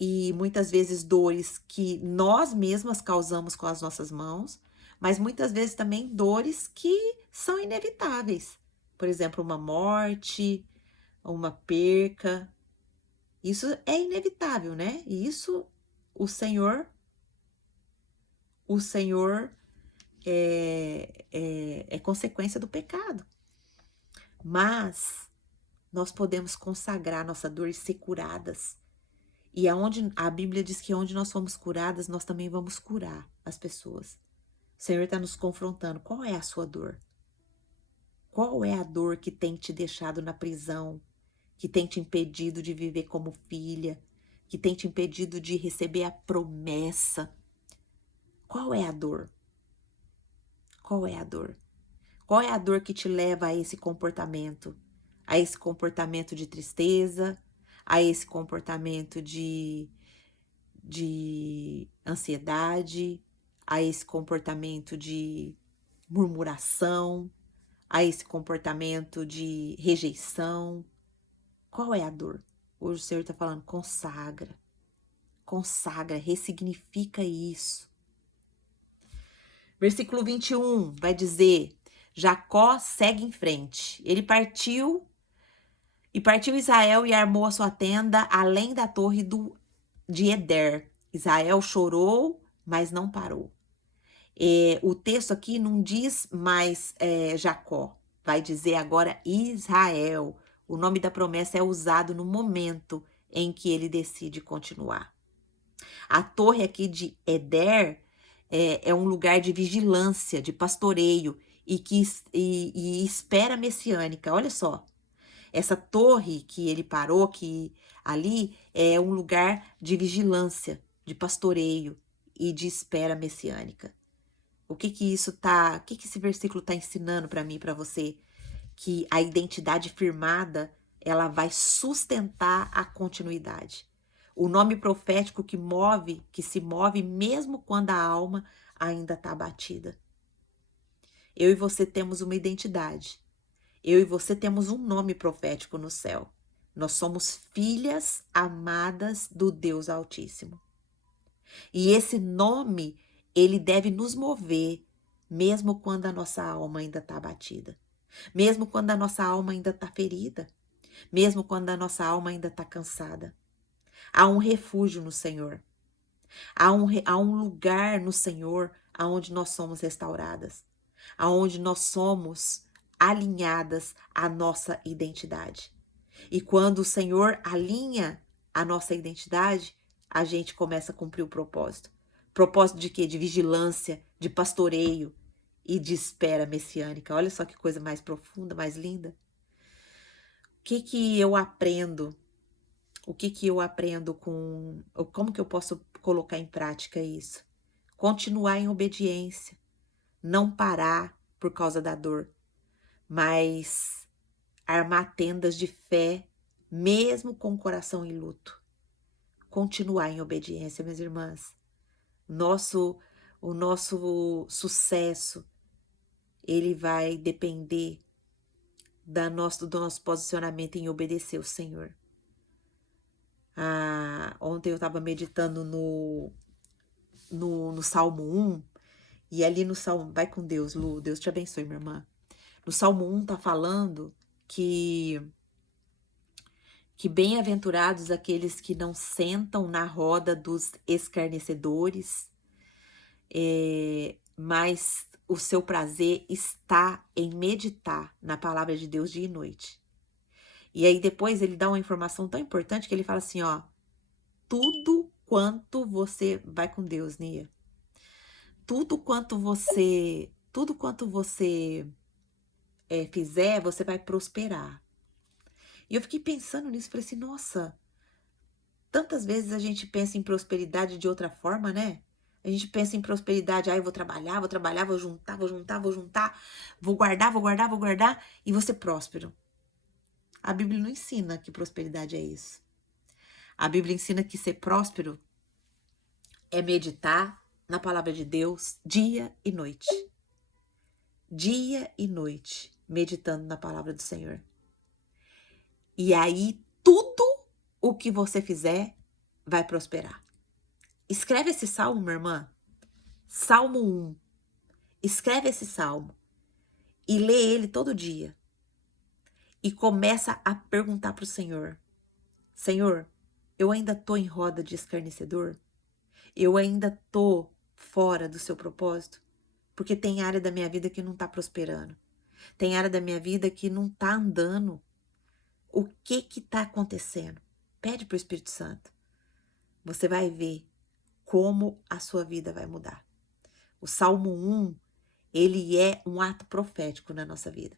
e muitas vezes dores que nós mesmas causamos com as nossas mãos, mas muitas vezes também dores que são inevitáveis. Por exemplo, uma morte, uma perca. Isso é inevitável, né? E isso o Senhor é consequência do pecado. Mas nós podemos consagrar nossa dor e ser curadas. E aonde a Bíblia diz que onde nós fomos curadas, nós também vamos curar as pessoas. O Senhor está nos confrontando. Qual é a sua dor? Qual é a dor que tem te deixado na prisão? Que tem te impedido de viver como filha? Que tem te impedido de receber a promessa? Qual é a dor? Qual é a dor? Qual é a dor que te leva a esse comportamento? A esse comportamento de tristeza? A esse comportamento de ansiedade? A esse comportamento de murmuração? A esse comportamento de rejeição? Qual é a dor? Hoje o Senhor está falando, consagra. Consagra, ressignifica isso. Versículo 21 vai dizer, Jacó segue em frente. Ele partiu Israel e armou a sua tenda além da torre de Eder. Israel chorou, mas não parou. O texto aqui não diz mais Jacó, vai dizer agora Israel. O nome da promessa é usado no momento em que ele decide continuar. A torre aqui de Eder é um lugar de vigilância, de pastoreio e espera messiânica. Olha só, essa torre que ele parou, que ali é um lugar de vigilância, de pastoreio e de espera messiânica. O que esse versículo está ensinando para mim e para você? Que a identidade firmada, ela vai sustentar a continuidade. O nome profético que se move mesmo quando a alma ainda está abatida. Eu e você temos uma identidade. Eu e você temos um nome profético no céu. Nós somos filhas amadas do Deus Altíssimo. E esse nome, ele deve nos mover, mesmo quando a nossa alma ainda está abatida. Mesmo quando a nossa alma ainda está ferida. Mesmo quando a nossa alma ainda está cansada. Há um refúgio no Senhor. Há um lugar no Senhor aonde nós somos restauradas. Aonde nós somos alinhadas à nossa identidade. E quando o Senhor alinha a nossa identidade, a gente começa a cumprir o propósito. Propósito de quê? De vigilância, de pastoreio e de espera messiânica. Olha só que coisa mais profunda, mais linda. O que que eu aprendo? O que que eu aprendo com... Como que eu posso colocar em prática isso? Continuar em obediência, não parar por causa da dor, mas armar tendas de fé, mesmo com o coração em luto. Continuar em obediência, minhas irmãs. O nosso sucesso, ele vai depender do nosso posicionamento em obedecer o Senhor. Ontem eu estava meditando no Salmo 1, e ali no Salmo, vai com Deus, Lu, Deus te abençoe, minha irmã. No Salmo 1 tá falando que bem-aventurados aqueles que não sentam na roda dos escarnecedores, mas o seu prazer está em meditar na palavra de Deus dia e noite. E aí depois ele dá uma informação tão importante que ele fala assim, ó, tudo quanto você, vai com Deus, Nia, tudo quanto você fizer, você vai prosperar. E eu fiquei pensando nisso, falei assim, nossa, tantas vezes a gente pensa em prosperidade de outra forma, né? A gente pensa em prosperidade, eu vou trabalhar, vou juntar, vou guardar, e vou ser próspero. A Bíblia não ensina que prosperidade é isso. A Bíblia ensina que ser próspero é meditar na palavra de Deus dia e noite. Dia e noite, meditando na palavra do Senhor. E aí, tudo o que você fizer vai prosperar. Escreve esse salmo, minha irmã. Salmo 1. Escreve esse salmo e lê ele todo dia. E começa a perguntar para o Senhor. Senhor, eu ainda tô em roda de escarnecedor? Eu ainda tô fora do seu propósito? Porque tem área da minha vida que não tá prosperando. Tem área da minha vida que não tá andando. O que que tá acontecendo? Pede pro Espírito Santo. Você vai ver como a sua vida vai mudar. O Salmo 1, ele é um ato profético na nossa vida.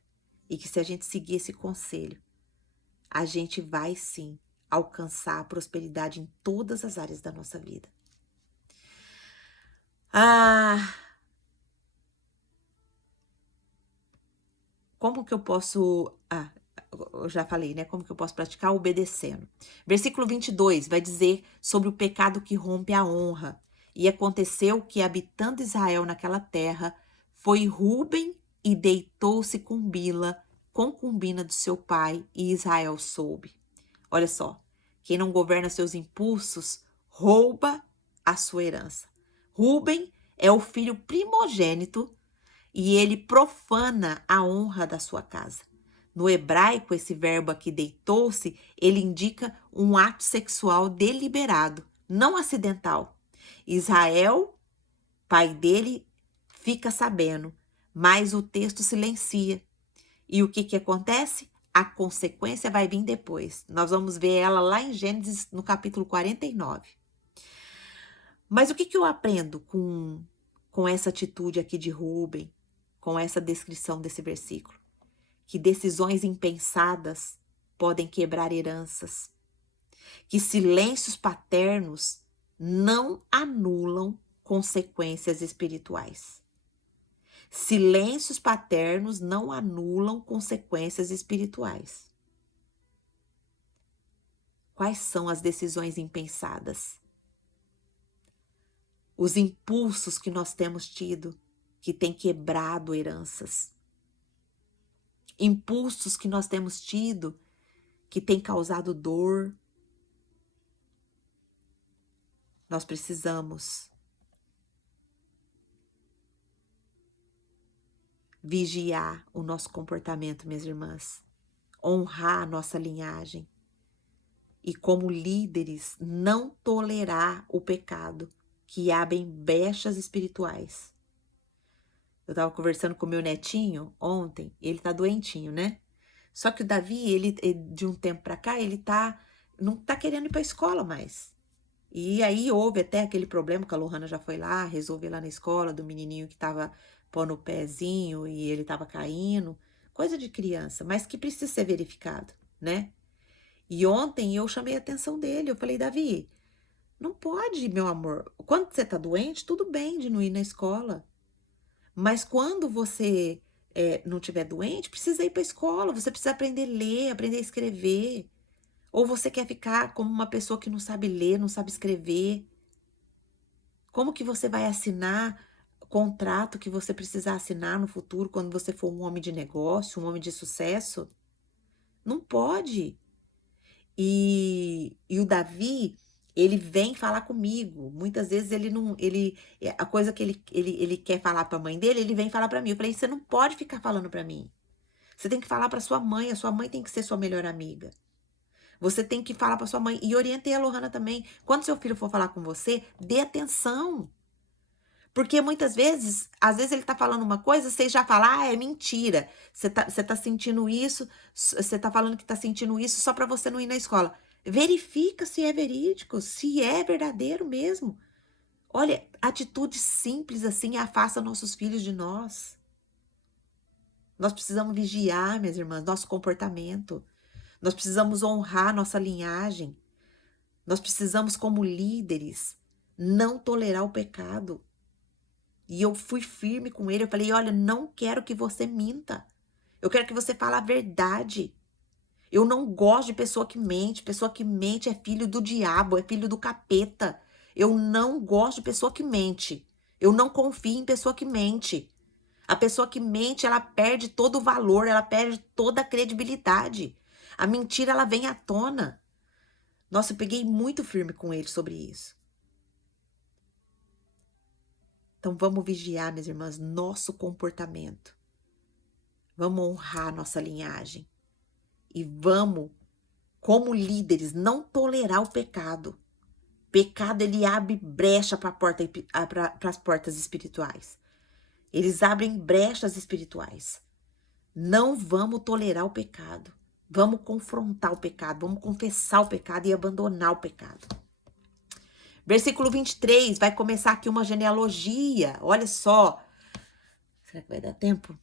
E que se a gente seguir esse conselho, a gente vai sim alcançar a prosperidade em todas as áreas da nossa vida. Como que eu posso... eu já falei, né? Como que eu posso praticar? Obedecendo. Versículo 22 vai dizer sobre o pecado que rompe a honra. E aconteceu que, habitando Israel naquela terra, foi Ruben e deitou-se com Bila, concubina do seu pai, e Israel soube. Olha só, quem não governa seus impulsos, rouba a sua herança. Ruben é o filho primogênito e ele profana a honra da sua casa. No hebraico, esse verbo aqui, deitou-se, ele indica um ato sexual deliberado, não acidental. Israel, pai dele, fica sabendo, mas o texto silencia. E o que que acontece? A consequência vai vir depois. Nós vamos ver ela lá em Gênesis, no capítulo 49. Mas o que que eu aprendo com essa atitude aqui de Ruben, com essa descrição desse versículo? Que decisões impensadas podem quebrar heranças. Que silêncios paternos não anulam consequências espirituais. Silêncios paternos não anulam consequências espirituais. Quais são as decisões impensadas? Os impulsos que nós temos tido, que têm quebrado heranças. Impulsos que nós temos tido, que têm causado dor. Nós precisamos vigiar o nosso comportamento, minhas irmãs. Honrar a nossa linhagem. E como líderes, não tolerar o pecado que abrem brechas espirituais. Eu tava conversando com meu netinho ontem, ele tá doentinho, né? Só que o Davi, ele de um tempo pra cá, não tá querendo ir pra escola mais. E aí houve até aquele problema que a Lohana já foi lá, resolver lá na escola, do menininho que tava pondo o pezinho e ele estava caindo, coisa de criança, mas que precisa ser verificado, né? E ontem eu chamei a atenção dele, eu falei, Davi, não pode, meu amor. Quando você tá doente, tudo bem de não ir na escola. Mas quando você não tiver doente, precisa ir para a escola. Você precisa aprender a ler, aprender a escrever. Ou você quer ficar como uma pessoa que não sabe ler, não sabe escrever? Como que você vai assinar contrato que você precisar assinar no futuro quando você for um homem de negócio, um homem de sucesso? Não pode. E o Davi, ele vem falar comigo. Muitas vezes ele não, a coisa que ele quer falar para a mãe dele, ele vem falar para mim. Eu falei, você não pode ficar falando para mim. Você tem que falar para sua mãe. A sua mãe tem que ser sua melhor amiga. Você tem que falar para sua mãe. E orientei a Lohana também. Quando seu filho for falar com você, dê atenção. Porque muitas vezes, às vezes ele tá falando uma coisa, você já fala, é mentira. Você tá sentindo isso, você tá falando que tá sentindo isso só para você não ir na escola. Verifica se é verídico, se é verdadeiro mesmo. Olha, atitudes simples assim afasta nossos filhos de nós. Nós precisamos vigiar, minhas irmãs, nosso comportamento. Nós precisamos honrar nossa linhagem. Nós precisamos, como líderes, não tolerar o pecado. E eu fui firme com ele, eu falei, olha, não quero que você minta. Eu quero que você fale a verdade. Eu não gosto de pessoa que mente. Pessoa que mente é filho do diabo, é filho do capeta. Eu não gosto de pessoa que mente. Eu não confio em pessoa que mente. A pessoa que mente, ela perde todo o valor, ela perde toda a credibilidade. A mentira, ela vem à tona. Nossa, eu peguei muito firme com ele sobre isso. Então, vamos vigiar, minhas irmãs, nosso comportamento. Vamos honrar nossa linhagem. E vamos, como líderes, não tolerar o pecado. Pecado, ele abre brecha para as portas espirituais. Eles abrem brechas espirituais. Não vamos tolerar o pecado. Vamos confrontar o pecado. Vamos confessar o pecado e abandonar o pecado. Versículo 23, vai começar aqui uma genealogia. Olha só. Será que vai dar tempo?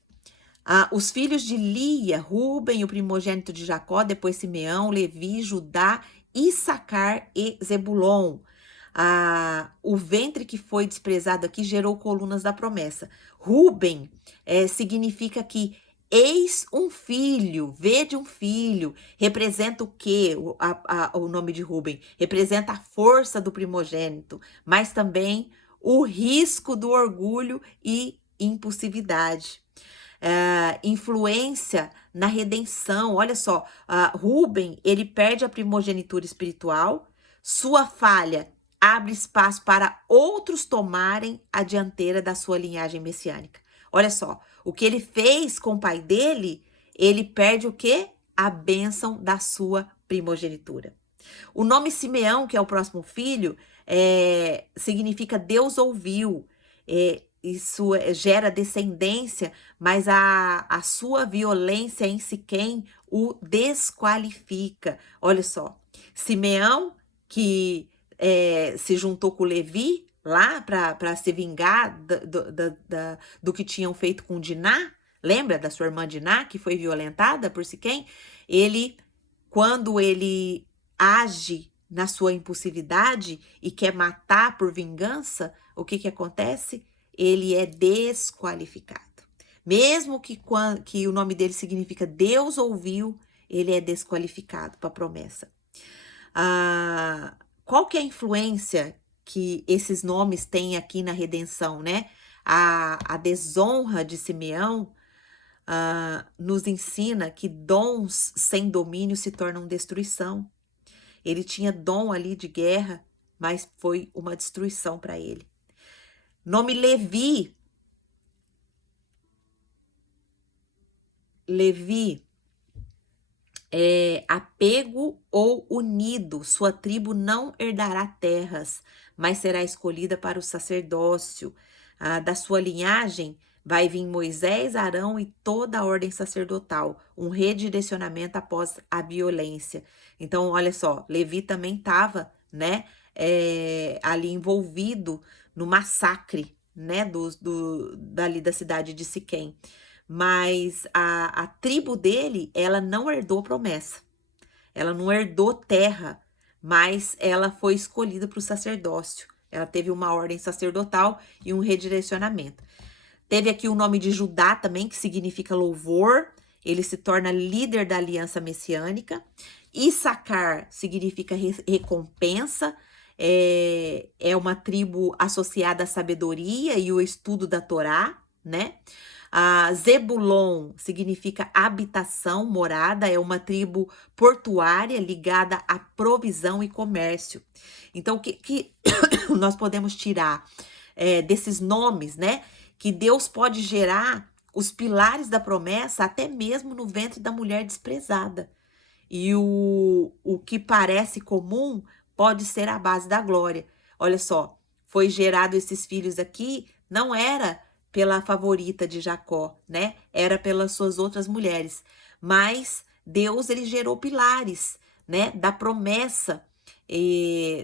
Os filhos de Lia, Ruben, o primogênito de Jacó, depois Simeão, Levi, Judá, Issacar e Zebulon. O ventre que foi desprezado aqui gerou colunas da promessa. Ruben significa que eis um filho, vede um filho. Representa o quê? O nome de Ruben representa a força do primogênito, mas também o risco do orgulho e impulsividade. Influência na redenção. Olha só, Ruben, ele perde a primogenitura espiritual, sua falha abre espaço para outros tomarem a dianteira da sua linhagem messiânica. Olha só, o que ele fez com o pai dele, ele perde o quê? A bênção da sua primogenitura. O nome Simeão, que é o próximo filho, significa Deus ouviu. Isso gera descendência, mas a sua violência em Siquém o desqualifica. Olha só, Simeão, que se juntou com Levi lá para se vingar do que tinham feito com Diná, lembra da sua irmã Diná, que foi violentada por Siquém? Quando ele age na sua impulsividade e quer matar por vingança, o que acontece? Ele é desqualificado. Mesmo que o nome dele significa Deus ouviu, ele é desqualificado para a promessa. Qual que é a influência que esses nomes têm aqui na redenção, né? A desonra de Simeão nos ensina que dons sem domínio se tornam destruição. Ele tinha dom ali de guerra, mas foi uma destruição para ele. Nome Levi. Levi é apego ou unido. Sua tribo não herdará terras, mas será escolhida para o sacerdócio. Da sua linhagem vai vir Moisés, Arão e toda a ordem sacerdotal. Um redirecionamento após a violência. Então, olha só, Levi também estava, né, ali envolvido no massacre né, dali da cidade de Siquém. Mas a tribo dele, ela não herdou promessa. Ela não herdou terra, mas ela foi escolhida para o sacerdócio. Ela teve uma ordem sacerdotal e um redirecionamento. Teve aqui o nome de Judá também, que significa louvor. Ele se torna líder da aliança messiânica. Issacar significa recompensa. É uma tribo associada à sabedoria e o estudo da Torá, né? Zebulon significa habitação, morada, é uma tribo portuária ligada à provisão e comércio. Então, o que nós podemos tirar desses nomes, né? Que Deus pode gerar os pilares da promessa até mesmo no ventre da mulher desprezada. E o que parece comum pode ser a base da glória. Olha só, foi gerado esses filhos aqui, não era pela favorita de Jacó, né? Era pelas suas outras mulheres. Mas Deus, ele gerou pilares, né? Da promessa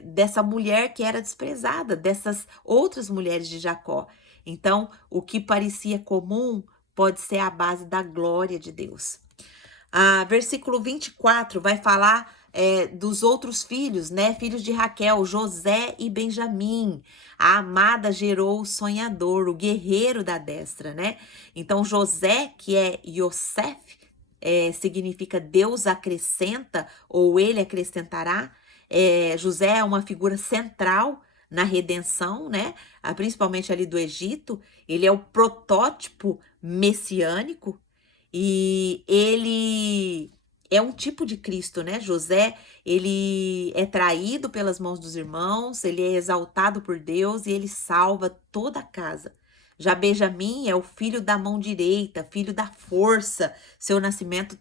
dessa mulher que era desprezada, dessas outras mulheres de Jacó. Então, o que parecia comum pode ser a base da glória de Deus. Versículo 24 vai falar dos outros filhos, né? Filhos de Raquel, José e Benjamim. A amada gerou o sonhador, o guerreiro da destra, né? Então, José, que é Yosef, significa Deus acrescenta ou ele acrescentará. José é uma figura central na redenção, né? Principalmente ali do Egito. Ele é o protótipo messiânico e ele é um tipo de Cristo, né? José, ele é traído pelas mãos dos irmãos, ele é exaltado por Deus e ele salva toda a casa. Já Benjamim é o filho da mão direita, filho da força. Seu nascimento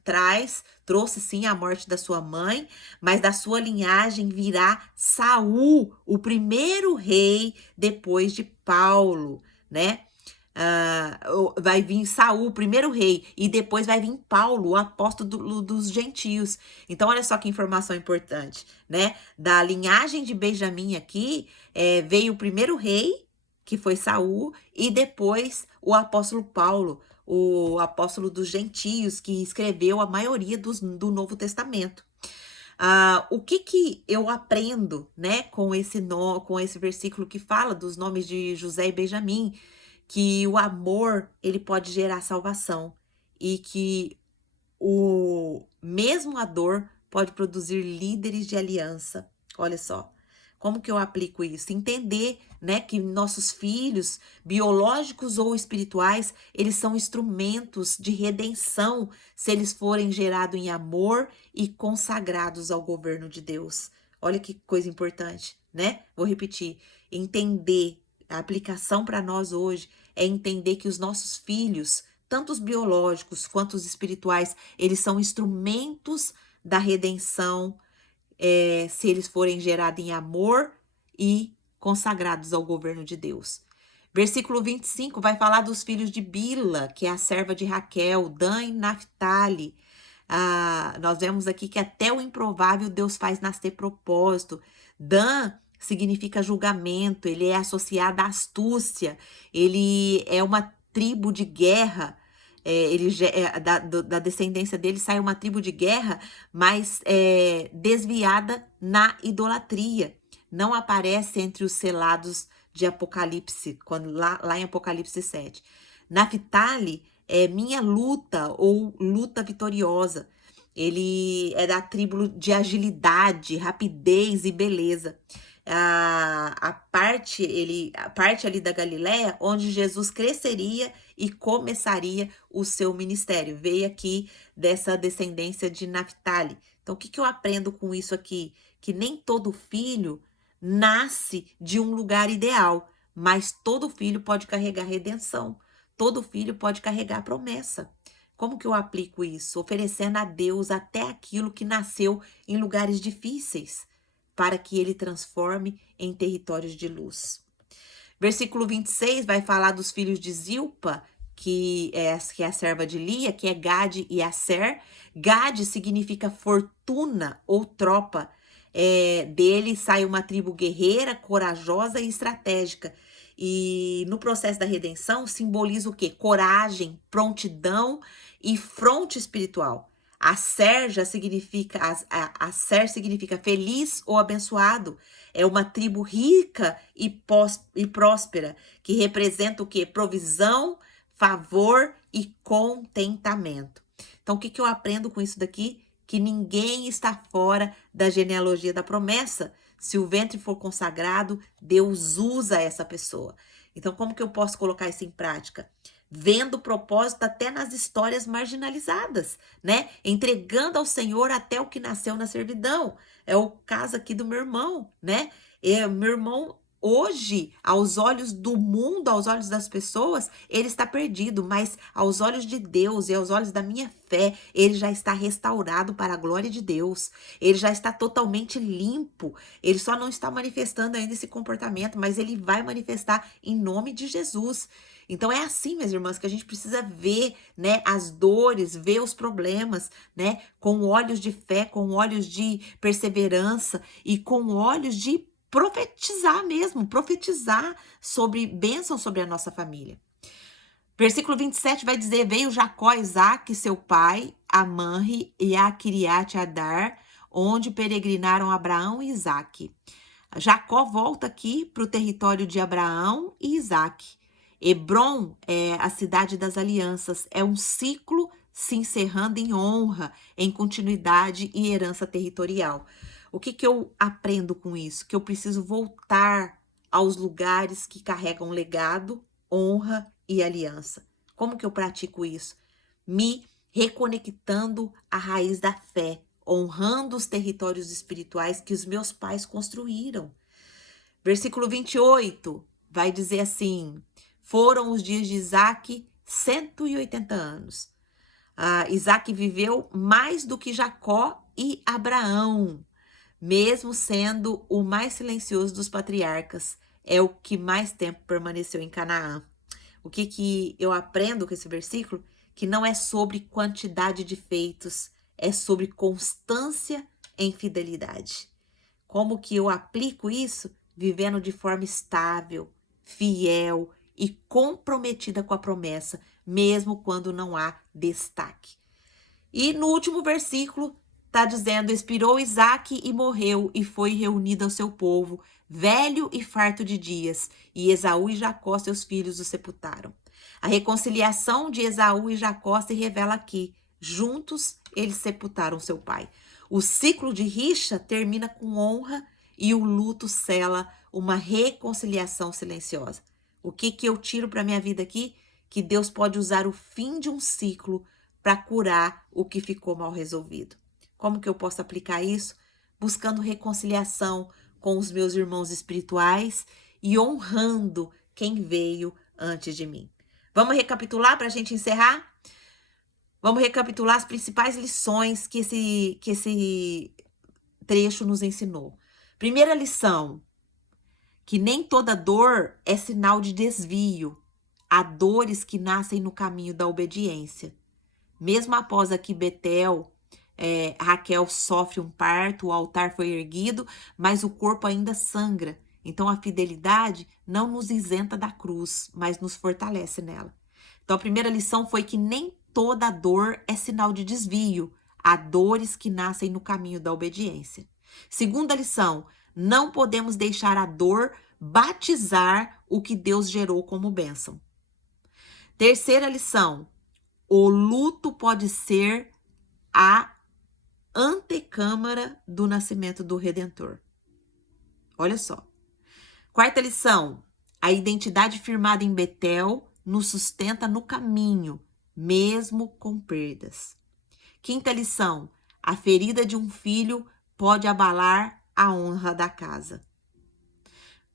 trouxe sim a morte da sua mãe, mas da sua linhagem virá Saul, o primeiro rei depois de Paulo, né? Vai vir Saul, o primeiro rei, e depois vai vir Paulo, o apóstolo dos gentios. Então, olha só que informação importante, né? Da linhagem de Benjamim aqui, veio o primeiro rei, que foi Saul, e depois o apóstolo Paulo, o apóstolo dos gentios, que escreveu a maioria do Novo Testamento. O que eu aprendo, né, com esse versículo que fala dos nomes de José e Benjamim? Que o amor, ele pode gerar salvação e que mesmo a dor pode produzir líderes de aliança. Olha só, como que eu aplico isso? Entender, né, que nossos filhos, biológicos ou espirituais, eles são instrumentos de redenção se eles forem gerados em amor e consagrados ao governo de Deus. Olha que coisa importante, né? Vou repetir, entender. A aplicação para nós hoje é entender que os nossos filhos, tanto os biológicos quanto os espirituais, eles são instrumentos da redenção, se eles forem gerados em amor e consagrados ao governo de Deus. Versículo 25 vai falar dos filhos de Bila, que é a serva de Raquel, Dan e Naphtali. Nós vemos aqui que até o improvável Deus faz nascer propósito. Dan significa julgamento, ele é associado à astúcia, ele é uma tribo de guerra, da descendência dele sai uma tribo de guerra, mas desviada na idolatria. Não aparece entre os selados de Apocalipse, lá em Apocalipse 7. Naphtali é minha luta ou luta vitoriosa. Ele é da tribo de agilidade, rapidez e beleza. A parte ali da Galileia, onde Jesus cresceria e começaria o seu ministério. Veio aqui dessa descendência de Naphtali. Então, o que eu aprendo com isso aqui? Que nem todo filho nasce de um lugar ideal, mas todo filho pode carregar redenção. Todo filho pode carregar promessa. Como que eu aplico isso? Oferecendo a Deus até aquilo que nasceu em lugares difíceis, para que ele transforme em territórios de luz. Versículo 26 vai falar dos filhos de Zilpa, que é a serva de Lia, que é Gade e Aser. Gade significa fortuna ou tropa. Dele sai uma tribo guerreira, corajosa e estratégica. E no processo da redenção simboliza o quê? Coragem, prontidão e fronte espiritual. A Ser já significa, a Ser significa feliz ou abençoado. É uma tribo rica e próspera, que representa o quê? Provisão, favor e contentamento. Então, o que eu aprendo com isso daqui? Que ninguém está fora da genealogia da promessa. Se o ventre for consagrado, Deus usa essa pessoa. Então, como que eu posso colocar isso em prática? Vendo propósito até nas histórias marginalizadas, né? Entregando ao Senhor até o que nasceu na servidão. É o caso aqui do meu irmão, né? Meu irmão, hoje, aos olhos do mundo, aos olhos das pessoas, ele está perdido, mas aos olhos de Deus e aos olhos da minha fé, ele já está restaurado para a glória de Deus. Ele já está totalmente limpo. Ele só não está manifestando ainda esse comportamento, mas ele vai manifestar em nome de Jesus. Então é assim, minhas irmãs, que a gente precisa ver, né, as dores, ver os problemas, né, com olhos de fé, com olhos de perseverança e com olhos de profetizar mesmo, profetizar sobre bênção sobre a nossa família. Versículo 27 vai dizer: veio Jacó a Isaque, seu pai, a Manre e a Kiriate Adar, onde peregrinaram Abraão e Isaque. Jacó volta aqui para o território de Abraão e Isaque. Hebrom é a cidade das alianças, é um ciclo se encerrando em honra, em continuidade e herança territorial. O que eu aprendo com isso? Que eu preciso voltar aos lugares que carregam legado, honra e aliança. Como que eu pratico isso? Me reconectando à raiz da fé, honrando os territórios espirituais que os meus pais construíram. Versículo 28 vai dizer assim: foram os dias de Isaque 180 anos. Isaque viveu mais do que Jacó e Abraão, mesmo sendo o mais silencioso dos patriarcas. É o que mais tempo permaneceu em Canaã. O que eu aprendo com esse versículo? Que não é sobre quantidade de feitos, é sobre constância em fidelidade. Como que eu aplico isso? Vivendo de forma estável, fiel e comprometida com a promessa, mesmo quando não há destaque. E no último versículo está dizendo: expirou Isaque e morreu, e foi reunido ao seu povo, velho e farto de dias, e Esaú e Jacó, seus filhos, o sepultaram. A reconciliação de Esaú e Jacó se revela aqui. Juntos eles sepultaram seu pai. O ciclo de rixa termina com honra e o luto sela uma reconciliação silenciosa. O que eu tiro para minha vida aqui? Que Deus pode usar o fim de um ciclo para curar o que ficou mal resolvido. Como que eu posso aplicar isso? Buscando reconciliação com os meus irmãos espirituais e honrando quem veio antes de mim. Vamos recapitular para a gente encerrar? Vamos recapitular as principais lições que esse trecho nos ensinou. Primeira lição: que nem toda dor é sinal de desvio. Há dores que nascem no caminho da obediência. Mesmo após aqui Betel, Raquel sofre um parto, o altar foi erguido, mas o corpo ainda sangra. Então a fidelidade não nos isenta da cruz, mas nos fortalece nela. Então a primeira lição foi que nem toda dor é sinal de desvio. Há dores que nascem no caminho da obediência. Segunda lição: não podemos deixar a dor batizar o que Deus gerou como bênção. Terceira lição: o luto pode ser a antecâmara do nascimento do Redentor. Olha só. Quarta lição: a identidade firmada em Betel nos sustenta no caminho, mesmo com perdas. Quinta lição: a ferida de um filho pode abalar a honra da casa.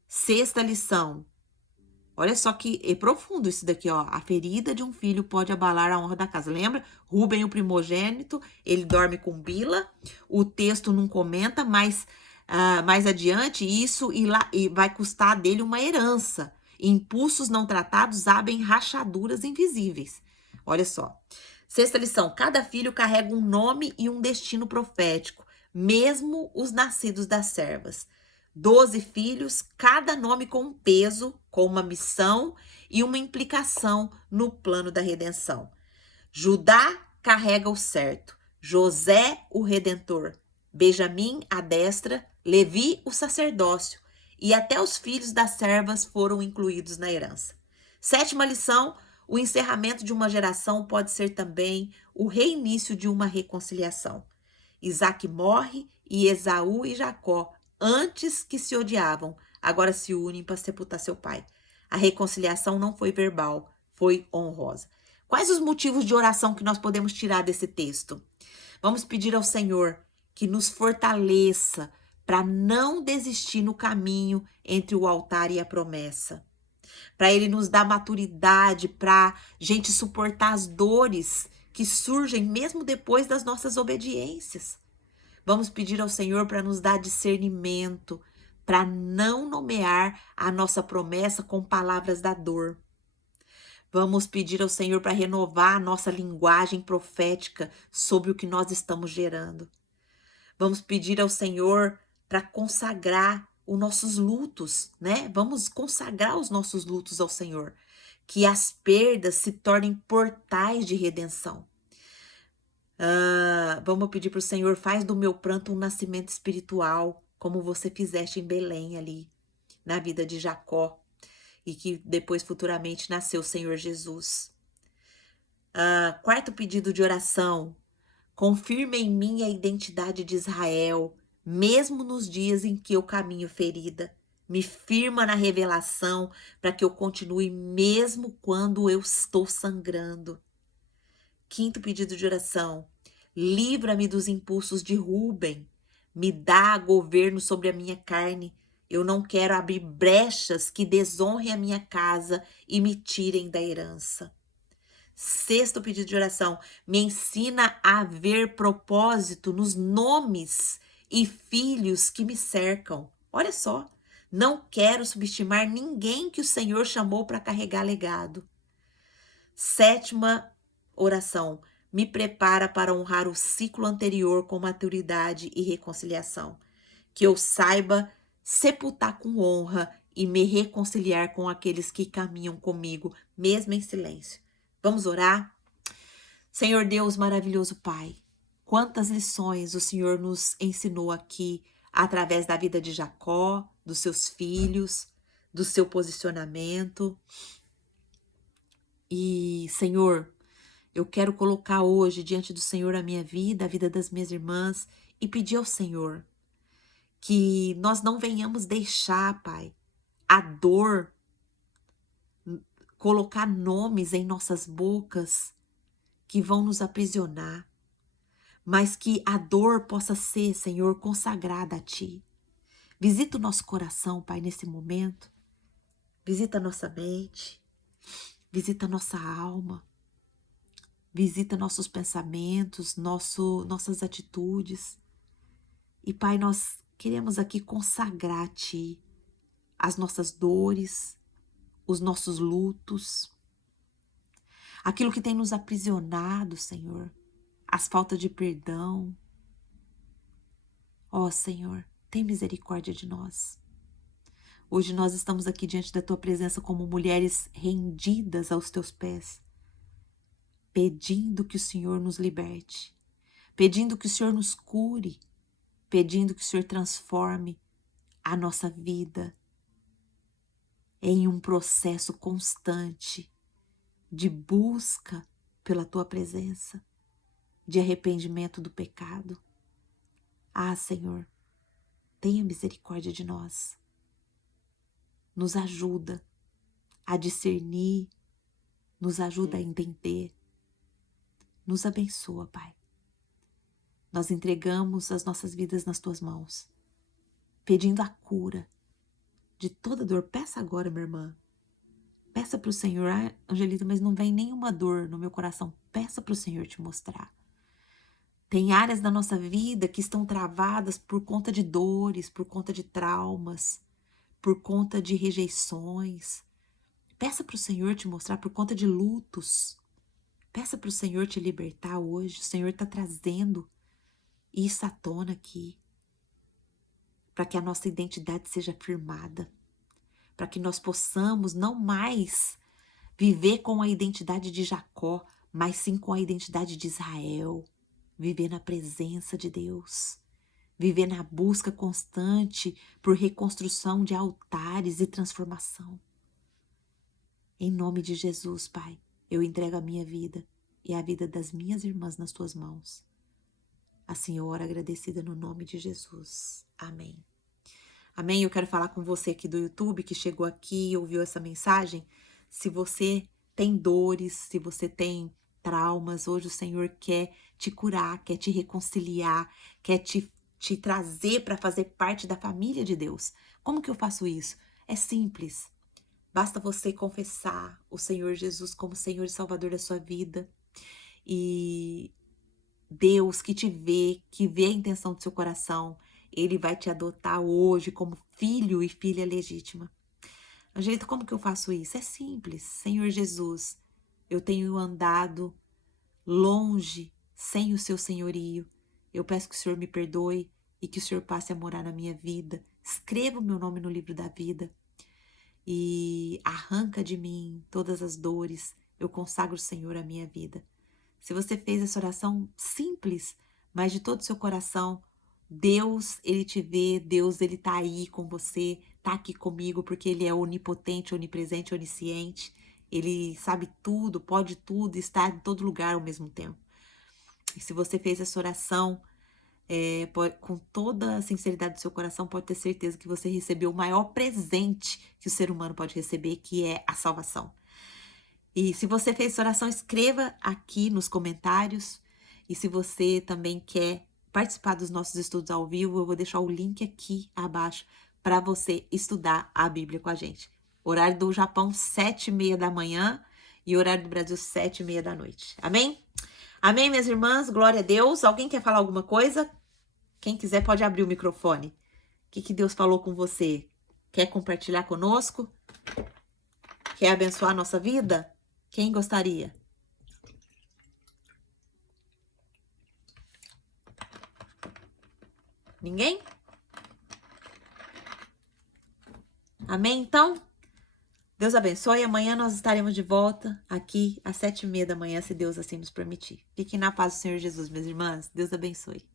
Sexta lição: olha só que é profundo isso daqui, ó. A ferida de um filho pode abalar a honra da casa. Lembra? Rúben, o primogênito, ele dorme com Bila. O texto não comenta, mas mais adiante, isso e vai custar dele uma herança. Impulsos não tratados abrem rachaduras invisíveis. Olha só. Sexta lição: cada filho carrega um nome e um destino profético, mesmo os nascidos das servas. 12 filhos, cada nome com um peso, com uma missão e uma implicação no plano da redenção. Judá carrega o certo, José o redentor, Benjamim a destra, Levi o sacerdócio, e até os filhos das servas foram incluídos na herança. Sétima lição: o encerramento de uma geração pode ser também o reinício de uma reconciliação. Isaac morre e Esaú e Jacó, antes que se odiavam, agora se unem para sepultar seu pai. A reconciliação não foi verbal, foi honrosa. Quais os motivos de oração que nós podemos tirar desse texto? Vamos pedir ao Senhor que nos fortaleça para não desistir no caminho entre o altar e a promessa. Para Ele nos dar maturidade para gente suportar as dores que surgem mesmo depois das nossas obediências. Vamos pedir ao Senhor para nos dar discernimento, para não nomear a nossa promessa com palavras da dor. Vamos pedir ao Senhor para renovar a nossa linguagem profética sobre o que nós estamos gerando. Vamos pedir ao Senhor para consagrar os nossos lutos, né? Vamos consagrar os nossos lutos ao Senhor. Que as perdas se tornem portais de redenção. Vamos pedir para o Senhor, faz do meu pranto um nascimento espiritual, como você fizeste em Belém ali, na vida de Jacó, e que depois futuramente nasceu o Senhor Jesus. Quarto pedido de oração, confirma em mim a identidade de Israel, mesmo nos dias em que eu caminho ferida. Me firma na revelação para que eu continue mesmo quando eu estou sangrando. Quinto pedido de oração, livra-me dos impulsos de Rúben, me dá governo sobre a minha carne. Eu não quero abrir brechas que desonrem a minha casa e me tirem da herança. Sexto pedido de oração, me ensina a ver propósito nos nomes e filhos que me cercam. Olha só, não quero subestimar ninguém que o Senhor chamou para carregar legado. Sétima oração, me prepara para honrar o ciclo anterior com maturidade e reconciliação. Que eu saiba sepultar com honra e me reconciliar com aqueles que caminham comigo, mesmo em silêncio. Vamos orar? Senhor Deus, maravilhoso Pai, quantas lições o Senhor nos ensinou aqui através da vida de Jacó, dos seus filhos, do seu posicionamento. E, Senhor, eu quero colocar hoje diante do Senhor a minha vida, a vida das minhas irmãs, e pedir ao Senhor que nós não venhamos deixar, Pai, a dor colocar nomes em nossas bocas que vão nos aprisionar, mas que a dor possa ser, Senhor, consagrada a Ti. Visita o nosso coração, Pai, nesse momento. Visita a nossa mente, visita a nossa alma, visita nossos pensamentos, nossas atitudes. E, Pai, nós queremos aqui consagrar a Ti as nossas dores, os nossos lutos, aquilo que tem nos aprisionado, Senhor, as faltas de perdão. Ó, Senhor, tem misericórdia de nós. Hoje nós estamos aqui diante da Tua presença como mulheres rendidas aos Teus pés, pedindo que o Senhor nos liberte, pedindo que o Senhor nos cure, pedindo que o Senhor transforme a nossa vida em um processo constante de busca pela Tua presença, de arrependimento do pecado. Ah, Senhor, tenha misericórdia de nós. Nos ajuda a discernir, nos ajuda a entender. Nos abençoa, Pai. Nós entregamos as nossas vidas nas Tuas mãos, pedindo a cura de toda dor. Peça agora, minha irmã. Peça para o Senhor. Ah, Angelita, mas não vem nenhuma dor no meu coração. Peça para o Senhor te mostrar. Tem áreas da nossa vida que estão travadas por conta de dores, por conta de traumas, por conta de rejeições. Peça para o Senhor te mostrar, por conta de lutos. Peça para o Senhor te libertar hoje. O Senhor está trazendo isso à tona aqui. para que a nossa identidade seja firmada, para que nós possamos não mais viver com a identidade de Jacó, mas sim com a identidade de Israel, viver na presença de Deus, viver na busca constante por reconstrução de altares e transformação. Em nome de Jesus, Pai, eu entrego a minha vida e a vida das minhas irmãs nas tuas mãos. Assim eu oro agradecida no nome de Jesus. Amém. Amém? Eu quero falar com você aqui do YouTube que chegou aqui e ouviu essa mensagem. Se você tem dores, se você tem traumas, hoje o Senhor quer te curar, quer te reconciliar, quer te trazer para fazer parte da família de Deus. Como que eu faço isso? É simples. Basta você confessar o Senhor Jesus como Senhor e Salvador da sua vida. E Deus que vê a intenção do seu coração, Ele vai te adotar hoje como filho e filha legítima. Angelita, como que eu faço isso? É simples. Senhor Jesus, eu tenho andado longe, sem o seu senhorio. Eu peço que o Senhor me perdoe e que o Senhor passe a morar na minha vida. Escreva o meu nome no livro da vida e arranca de mim todas as dores. Eu consagro o Senhor à minha vida. Se você fez essa oração simples, mas de todo o seu coração, Deus, Ele te vê, Deus, Ele tá aí com você, tá aqui comigo, porque Ele é onipotente, onipresente, onisciente. Ele sabe tudo, pode tudo, está em todo lugar ao mesmo tempo. E se você fez essa oração com toda a sinceridade do seu coração, pode ter certeza que você recebeu o maior presente que o ser humano pode receber, que é a salvação. E se você fez essa oração, escreva aqui nos comentários. E se você também quer participar dos nossos estudos ao vivo, eu vou deixar o link aqui abaixo para você estudar a Bíblia com a gente. Horário do Japão, 7h30 da manhã e horário do Brasil, 7h30 da noite. Amém? Amém, minhas irmãs? Glória a Deus. Alguém quer falar alguma coisa? Quem quiser pode abrir o microfone. O que Deus falou com você? Quer compartilhar conosco? Quer abençoar a nossa vida? Quem gostaria? Ninguém? Amém, então? Deus abençoe. Amanhã nós estaremos de volta aqui às 7h30 da manhã, se Deus assim nos permitir. Fiquem na paz do Senhor Jesus, minhas irmãs. Deus abençoe.